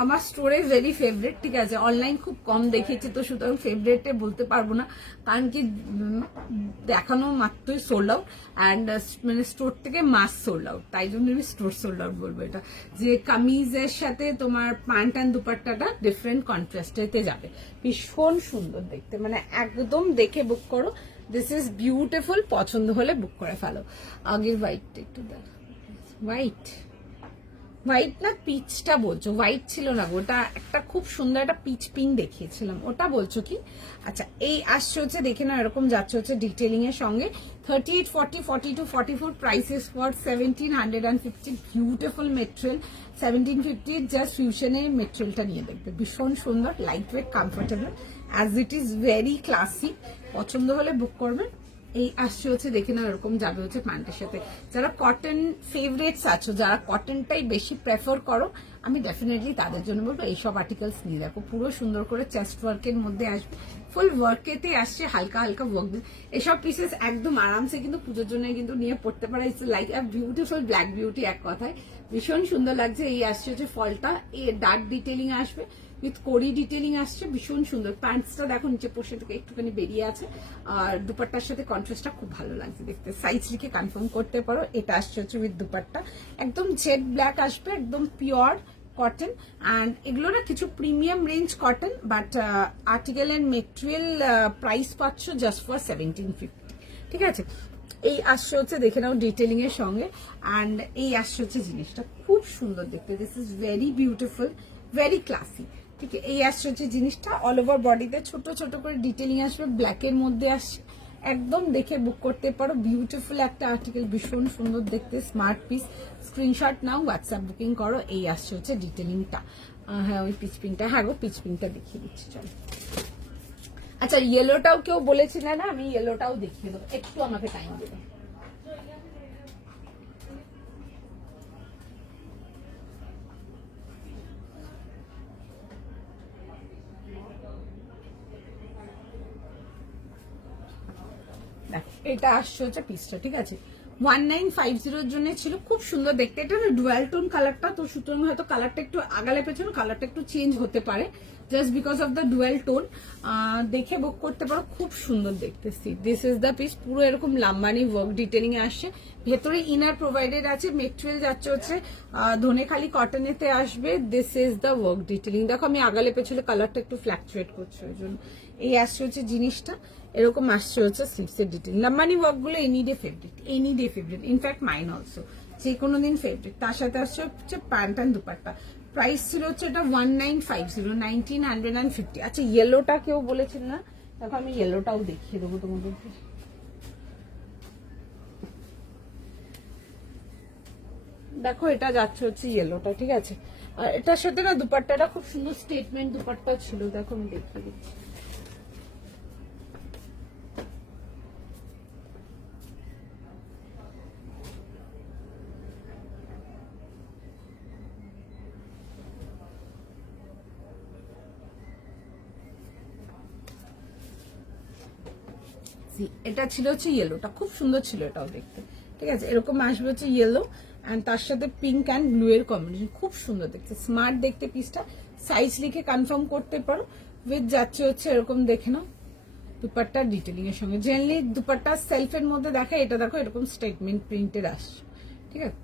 আমার স্টোরে ভেরি ফেভারিট, ঠিক আছে। অনলাইন খুব কম দেখেছি, তো সুতরাং ফেভারিটে বলতে পারবো না, কারণ কি দেখানো মাত্রই সোল্ড আউট। অ্যান্ড মানে স্টোর থেকে মাস সোল্ড আউট, তাই জন্য আমি স্টোর সোল্ড আউট বলবো এটা। যে কামিজের সাথে তোমার প্যান্ট অ্যান্ড দুপাট্টাটা ডিফারেন্ট কন্ট্রাস্টেতে যাবে, ভীষণ সুন্দর দেখতে, মানে একদম দেখে বুক করো। দিস ইজ বিউটিফুল, পছন্দ হলে বুক করে ফেলো। আগের হোয়াইটটা একটু দেখো, হোয়াইট হোয়াইট না পিচটা বলছো? হোয়াইট ছিল না, ওটা একটা খুব সুন্দর একটা পিচ পিঙ্ক দেখিয়েছিলাম, ওটা বলছো কি? আচ্ছা এই আসছে হচ্ছে দেখে না এরকম যাচ্ছে হচ্ছে ডিটেলিং এর সঙ্গে। 38, 40, 42, 44 prices for 1750। Beautiful material, 1750 just ফিউশনের মেটেরিয়ালটা নিয়ে দেখবে, ভীষণ সুন্দর, light weight, comfortable, as it is very classic. পছন্দ হলে বুক করবেন। এই আসছে হচ্ছে দেখে নাও এরকম যাবে হচ্ছে প্যান্টের সাথে। যারা কটন ফেভারিটস আছো, যারা কটনটাই বেশি প্রেফার করো, আমি ডেফিনেটলি তাদের জন্য বলবো এইসব আর্টিকেলস নিয়ে দেখো। পুরো সুন্দর করে চেস্ট ওয়ার্কের মধ্যে আসবে, ফুল ওয়ার্কেতে আসছে, হালকা হালকা ওয়ার্ক। এসব পিসেস একদম আরামসে কিন্তু পুজোর জন্য কিন্তু নিয়ে পড়তে পারে। It's like a beautiful black beauty, এক কথায় ভীষণ সুন্দর লাগছে। এই আসছে হচ্ছে ফলটা, এই ডার্ক ডিটেলিং আসবে উইথ কোরি ডিটেলিং আসছে, ভীষণ সুন্দর। প্যান্টসটা দেখো নিচে পোর্শন থেকে একটুখানি বেরিয়ে আছে, আর দুপাট্টার সাথে কন্ট্রাস্টটা খুব ভালো লাগছে দেখতে। সাইজ লিখে কনফার্ম করতে পারো। এটা আসছে হচ্ছে উইথ দুপাট্টা, একদম জেড ব্ল্যাক আসবে, একদম পিওর কটন। অ্যান্ড এগুলো না কিছু premium range cotton, but article and material price পাচ্ছ জাস্ট ফর 1750। ঠিক আছে। এই আসছে হচ্ছে দেখে নাও ডিটেলিং এর সঙ্গে, অ্যান্ড এই আসছে হচ্ছে জিনিসটা খুব সুন্দর দেখতে, this is very beautiful, very classy. ঠিক আছে, এই আসছে হচ্ছে জিনিসটা অল ওভার বডিতে ছোট ছোট করে ডিটেলিং আসবে, ব্ল্যাকের মধ্যে আসছে, একদম দেখে বুক করতে পারো। বিউটিফুল একটা আর্টিকেল, ভীষণ সুন্দর দেখতে, স্মার্ট পিস। স্ক্রিনশট নাও, হোয়াটসঅ্যাপ বুকিং করো। এই আসছে হচ্ছে ডিটেলিংটা। হ্যাঁ ওই পিচ পিঙ্কটা, হ্যাঁ গো পিচ পিঙ্কটা দেখিয়ে দিচ্ছি চলো। আচ্ছা ইয়েলোটাও কেউ বলেছিল না, আমি ইয়েলোটাও দেখিয়ে দেবো, একটু আমাকে টাইম দেবে। দেখো এটা আসছে হচ্ছে পিসটা, ঠিক আছে 1950 জন্য ছিল, খুব সুন্দর দেখতে। এটা না ডুয়াল টোন কালারটা, তো সুতরাং হয়তো কালারটা একটু আগালে পেছনে কালারটা একটু চেঞ্জ হতে পারে, just because of the dual tone. দেখে বুক করতে পারো, খুব সুন্দর দেখতেছি। দিস ইজ দ্য পিস, পুরো এরকম লাম্বানি ওয়ার্ক ডিটেলিং এ আসছে, ভেতরে ইনার প্রোভাইডেড আছে, মেটেরিয়াল যাচ্ছে হচ্ছে ধনেখালি কটনেতে আসবে। This is the work detailing. দেখো আমি আগালে পেছনে কালারটা একটু ফ্ল্যাকচুয়েট করছে, ওই জন্য এই আসছে হচ্ছে জিনিসটা, এরকম আসছে হচ্ছে স্লিভসের ডিটেল। লাম্বানি ওয়ার্ক গুলো any day favourite, any day favourite, in fact mine also, যে কোনো দিন ফেভারিট। তার সাথে আসছে হচ্ছে প্যান্ট অ্যান্ড দুপাট্টা। প্রাইস ছিল হচ্ছে এটা 1950, 1950। আচ্ছা ইয়েলোটা কেউ বলেছেন না, দেখো আমি ইয়েলোটাও দেখিয়ে দেবো তোমাদের। দেখো এটা যাচ্ছে হচ্ছে ইয়েলোটা, ঠিক আছে। আর এটার সাথে না দুপাট্টাটা খুব সুন্দর স্টেটমেন্ট দুপাট্টা ছিল, দেখো আমি দেখিয়ে দিচ্ছি। এটা ছিল হচ্ছে ইয়েলোটা, খুব সুন্দর ছিল এটাও দেখতে, ঠিক আছে। এরকম আসবে হচ্ছে ইয়েলো অ্যান্ড তার সাথে পিঙ্ক অ্যান্ড ব্লু এর কম্বিনেশন, খুব সুন্দর দেখতে, স্মার্ট দেখতে পিসটা। সাইজ লিখে কনফার্ম করতে পারো। উইথ যাচ্ছে হচ্ছে এরকম দেখে নাও দুপাট্টার ডিটেলিং এর সঙ্গে। জেনারেলি দুপাট্টা সেলফের মধ্যে দেখা, এটা দেখো এরকম স্টেটমেন্ট প্রিন্টেড আসছে, ঠিক আছে।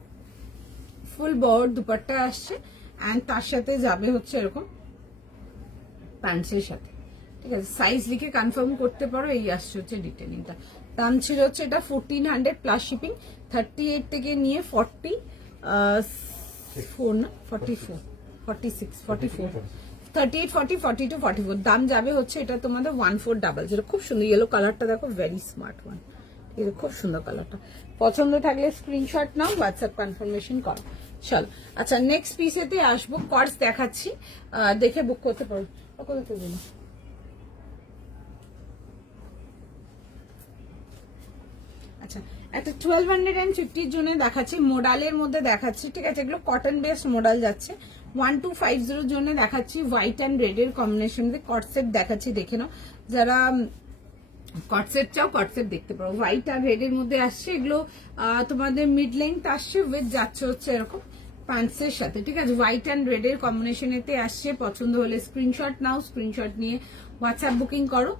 ফুল বড় দুপাট্টা আসছে অ্যান্ড তার সাথে যাবে হচ্ছে এরকম প্যান্টসের সাথে, ঠিক আছে। সাইজ লিখে কনফার্ম করতে পারো। এই আসছে হচ্ছে ডিটেলিংটা। দাম ছিল হচ্ছে এটা 1400 প্লাস শিপিং। 38 থেকে নিয়ে 44 না 44 46 44 38 40 42 44 দাম যাবে হচ্ছে এটা তোমাদের 1400। খুব সুন্দর ইয়েলো কালারটা দেখো, ভেরি স্মার্ট ওয়ান, ঠিক আছে, খুব সুন্দর কালারটা। পছন্দ থাকলে স্ক্রিনশট নাও, হোয়াটসঅ্যাপ কনফার্মেশন করো। চলো আচ্ছা নেক্সট পিসেতে আসবো, কর্স দেখাচ্ছি, দেখে বুক করতে পারো। আচ্ছা একটা 1250 জন্য দেখাচ্ছি, মোডালের মধ্যে দেখাচ্ছি, ঠিক আছে। এগুলো কটন বেসড মোডাল যাচ্ছে। 1250 জন্য দেখাচ্ছি, হোয়াইট অ্যান্ড রেড এর কম্বিনেশন দিয়ে কটসেট দেখাচ্ছি, দেখে নাও। যারা কটসেট চাও কটসেট দেখতে পারো। হোয়াইট আর রেড এর মধ্যে আসছে এগুলো, তোমাদের মিড লেন্থ আসছে, উইথ যাচ্ছে হচ্ছে এরকম প্যান্টসের সাথে, ঠিক আছে। হোয়াইট অ্যান্ড রেড এর কম্বিনেশনেতে আসছে। পছন্দ হলে স্ক্রিনশট নাও, স্ক্রিনশট নিয়ে হোয়াটসঅ্যাপ বুকিং করো।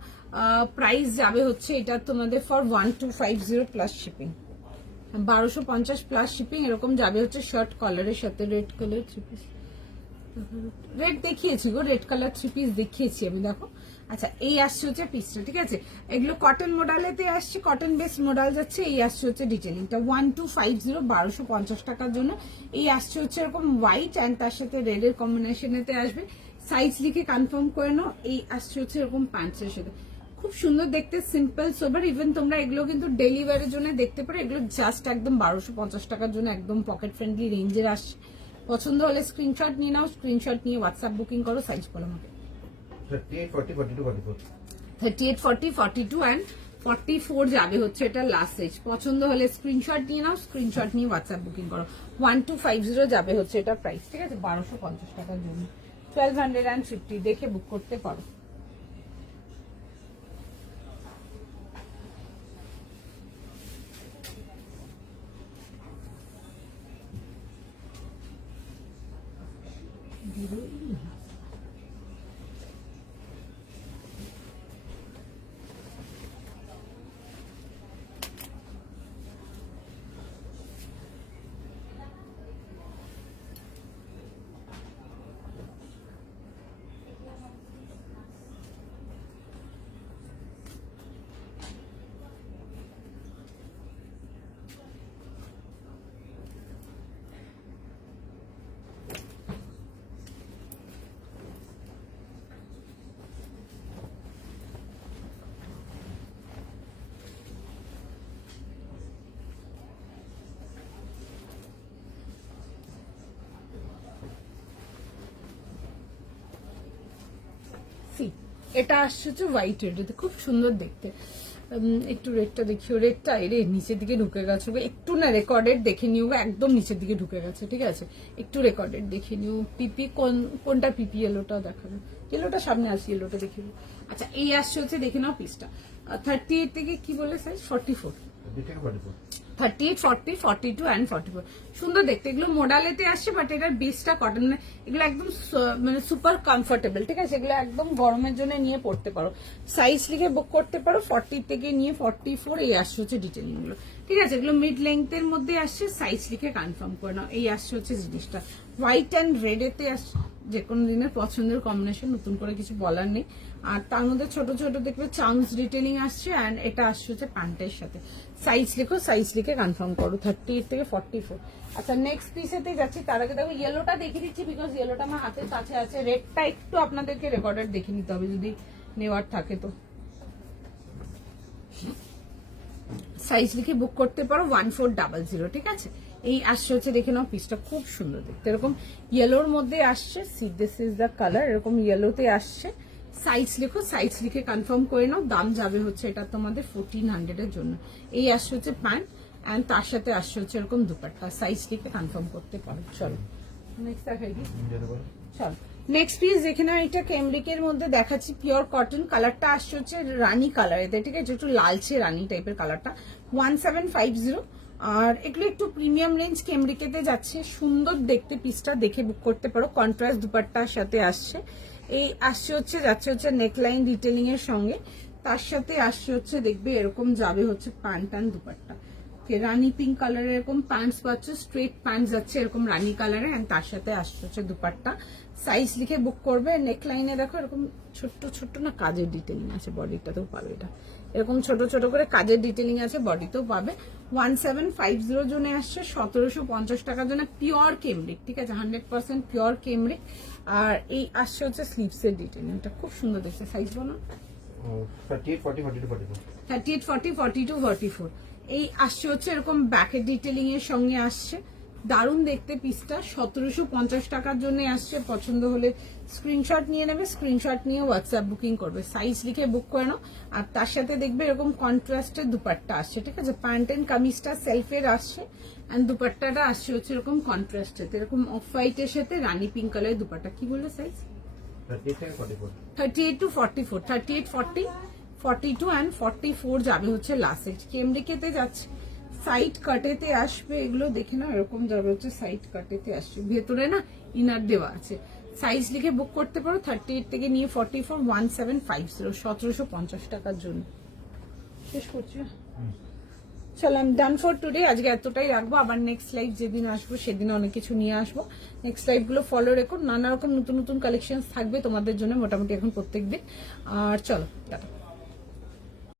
প্রাইস যাবে হচ্ছে এটা তোমাদের for 1250 plus shipping, 1250 plus shipping, এরকম যাবে হচ্ছে শর্ট কলারের সাথে। Red colour three piece, red দেখিয়েছি গো, রেড কালার থ্রি পিস দেখিয়েছি আমি, দেখো। আচ্ছা এই আসছে হচ্ছে পিসটা, ঠিক আছে। এগুলো কটন মোডালেতে আসছে, কটন বেস মোডাল যাচ্ছে। এই আসছে হচ্ছে ডিটেলিংটা 1250, 1250 টাকার জন্য। এই আসছে হচ্ছে এরকম হোয়াইট অ্যান্ড তার সাথে রেড এর কম্বিনেশনেতে আসবে। সাইজ লিখে কনফার্ম করে নাও। এই আসছে হচ্ছে এরকম প্যান্টসের সাথে, খুব সুন্দর দেখতে, সিম্পল সোবার। ইভেন তোমরা এগুলো কিন্তু ডেলি ওয়্যারের জন্য দেখতে পারো। এগুলো জাস্ট একদম 1250 টাকার জন্য, একদম পকেট ফ্রেন্ডলি রেঞ্জের আসছে। পছন্দ হলে স্ক্রিনশট নিয়ে নাও, স্ক্রিনশট নিয়ে হোয়াটসঅ্যাপ বুকিং করো। সাইজ বলো আমাকে। 38 40 42 44 38 40 42 অ্যান্ড 44 যাবে হচ্ছে এটা লাস্ট সাইজ। পছন্দ হলে স্ক্রিনশট নিয়ে নাও, স্ক্রিনশট নিয়ে হোয়াটসঅ্যাপ বুকিং করো। 1250 যাবে হচ্ছে এটা প্রাইস, ঠিক আছে, 1250 টাকার জন্য। 1250 দেখে বুক করতে পারো। সি এটা আসছে হচ্ছে হোয়াইট রেড, খুব সুন্দর দেখতে। একটু রেডটা দেখিও, রেডটা এরে নিচের দিকে ঢুকে গেছে, একটু না রেকর্ডেড দেখে নিও, একদম নিচের দিকে ঢুকে গেছে, ঠিক আছে, একটু রেকর্ডেড দেখে নিও। পিপি কোনটা পিপি, ইয়েলোটা দেখাবে, ইয়েলোটা সামনে আসি, ইয়েলোটা দেখে নিও। আচ্ছা এই আসছে হচ্ছে দেখে নাও পিসটা 38 থেকে কি বলে সাইজ 44, 38, 40, 42 অ্যান্ড 44, সুন্দর দেখতে। এগুলো মোডালেতে আসছে, বাট এটার বেসটা কটন, মানে এগুলো একদম মানে সুপার কমফোর্টেবল, ঠিক আছে, এগুলো একদম গরমের জন্য নিয়ে পড়তে পারো। সাইজ লিখে বুক করতে পারো 40 থেকে নিয়ে 44, এই আসছে হচ্ছে ডিটেলিং গুলো, ঠিক আছে, এগুলো মিড লেন্থের মধ্যে আসছে, সাইজ লিখে কনফার্ম করে নাও। এই আসছে হচ্ছে জিনিসটা হোয়াইট অ্যান্ড রেড এতে আসছে, যে কোনো দিনের পছন্দের কম্বিনেশন, নতুন করে কিছু বলার নেই। আর তার মধ্যে ছোট ছোট দেখবে চাউন্স ডিটেলিং আসছে, অ্যান্ড এটা আসছে হচ্ছে প্যান্টের সাথে। সাইজ লিখো, সাইজ লিখে কনফার্ম করো 38 থেকে 44। আচ্ছা নেক্সট পিসেতে যাচ্ছি, তার আগে দেখো ইয়েলোটা দেখে দিচ্ছি, বিকজ ইয়েলোটা আমার হাতের কাছে আছে। রেডটা একটু আপনাদেরকে রেকর্ডেড দেখে নিতে হবে যদি নেওয়ার থাকে তো। সাইজ লিখে বুক করতে পারো 1400, ঠিক আছে। এই আসছে হচ্ছে দেখে নাও পিসটা, খুব সুন্দর দেখতে, এরকম ইয়েলোর মধ্যে আসছে। C this is the colour, এরকম ইয়েলোতে আসছে। সাইজ লিখো, সাইজ লিখে কনফার্ম করে নাও। দাম যাবে হচ্ছে এটা তোমাদের 1400 এর জন্য। এই আসছে হচ্ছে প্যান্ট, অ্যান্ড তার সাথে আসছে হচ্ছে এরকম দুপাট্টা। সাইজ লিখে কনফার্ম করতে পারো। চলো নেক্সট দেখাই দিই। চলো নেক্সট পিস দেখে নাও, এটা কেমব্রিকের মধ্যে দেখাচ্ছি, পিওর কটন। কালারটা আসছে হচ্ছে রানী কালার, এতে ঠিক আছে, একটু লালচে রানী টাইপের কালারটা। 1750, আর এগুলো একটু প্রিমিয়াম রেঞ্জ কেমব্রিকেতে যাচ্ছে। সুন্দর দেখতে পিসটা, দেখে বুক করতে পারো। কন্ট্রাস্ট দুপাট্টার সাথে আসছে। এই আসছে হচ্ছে যাচ্ছে হচ্ছে নেকলাইন ডিটেলিং এর সঙ্গে, তার সাথে আসছে হচ্ছে দেখবে এরকম যাবে হচ্ছে pant and dupatta. Rani pink কালারের এরকম প্যান্টস পাচ্ছ, স্ট্রেট প্যান্ট যাচ্ছে এরকম রানী কালারে, এন্ড তার সাথে আসছে হচ্ছে দুপাট্টা। সাইজ লিখে বুক করবে। নেকলাইনে দেখো এরকম ছোট্ট ছোট্ট না কাজের ডিটেলিং আছে, বডিটাতেও পাবে এটা, এরকম ছোট ছোট করে কাজের ডিটেলিং আছে, বডিতেও পাবে। 1750 জনে আসছে, 1750 টাকার জন্য, পিওর কেমব্রিক, ঠিক আছে, 100% পিওর কেমব্রিক। আর এই আসছে হচ্ছে স্লিভসের ডিটেলিংটা, খুব সুন্দর দেখছে। সাইজ বলো 38, 40, 42, 44, 38, 40, 42, 44। এই আসছে হচ্ছে এরকম ব্যাকের ডিটেলিং এর সঙ্গে আসছে, দারুণ দেখতে পিসটা। 1750 টাকার জন্য আসছে। পছন্দ হলে স্ক্রিনশট নিয়ে নেবে, স্ক্রিনশট নিয়ে হোয়াটসঅ্যাপ বুকিং করবে। সাইজ লিখে বুক করে নাও। আর তার সাথে দেখবে এরকম কন্ট্রাস্টের দুপাট্টা আসছে, ঠিক আছে, প্যান্ট এন্ড কামিজটা সেলফের আসছে, এন্ড দুপাট্টাটা আসছে হচ্ছে এরকম কন্ট্রাস্টের, এরকম অফ হোয়াইটের সাথে রানী পিঙ্ক কালারের দুপাট্টা। কি বললো সাইজ? 38 থেকে 44, 38 to 44, 38, 40, 42 অ্যান্ড 44 যাবে হচ্ছে লাস্ট। কেমব্রিকেতে যাচ্ছে, সাইড কাটেতে আসবে, এগুলো দেখে নাও, এরকম যাবে হচ্ছে সাইড কাটেতে আসছে, ভেতরে না ইনার দেওয়া আছে। সাইজ লিখে বুক করতে পারো 38 থেকে নিয়ে 44, 1750, 1750 টাকার জন্য। শেষ করছি, চলো আমি ডান ফর টুডে, আজকে এতটাই রাখবো। আবার নেক্সট লাইভ যেদিন আসবো সেদিন অনেক কিছু নিয়ে আসবো। নেক্সট লাইভ গুলো ফলো রেখো, নানা রকম নতুন নতুন কালেকশন থাকবে তোমাদের জন্য মোটামুটি এখন প্রত্যেকদিন। আর চলো টাটা।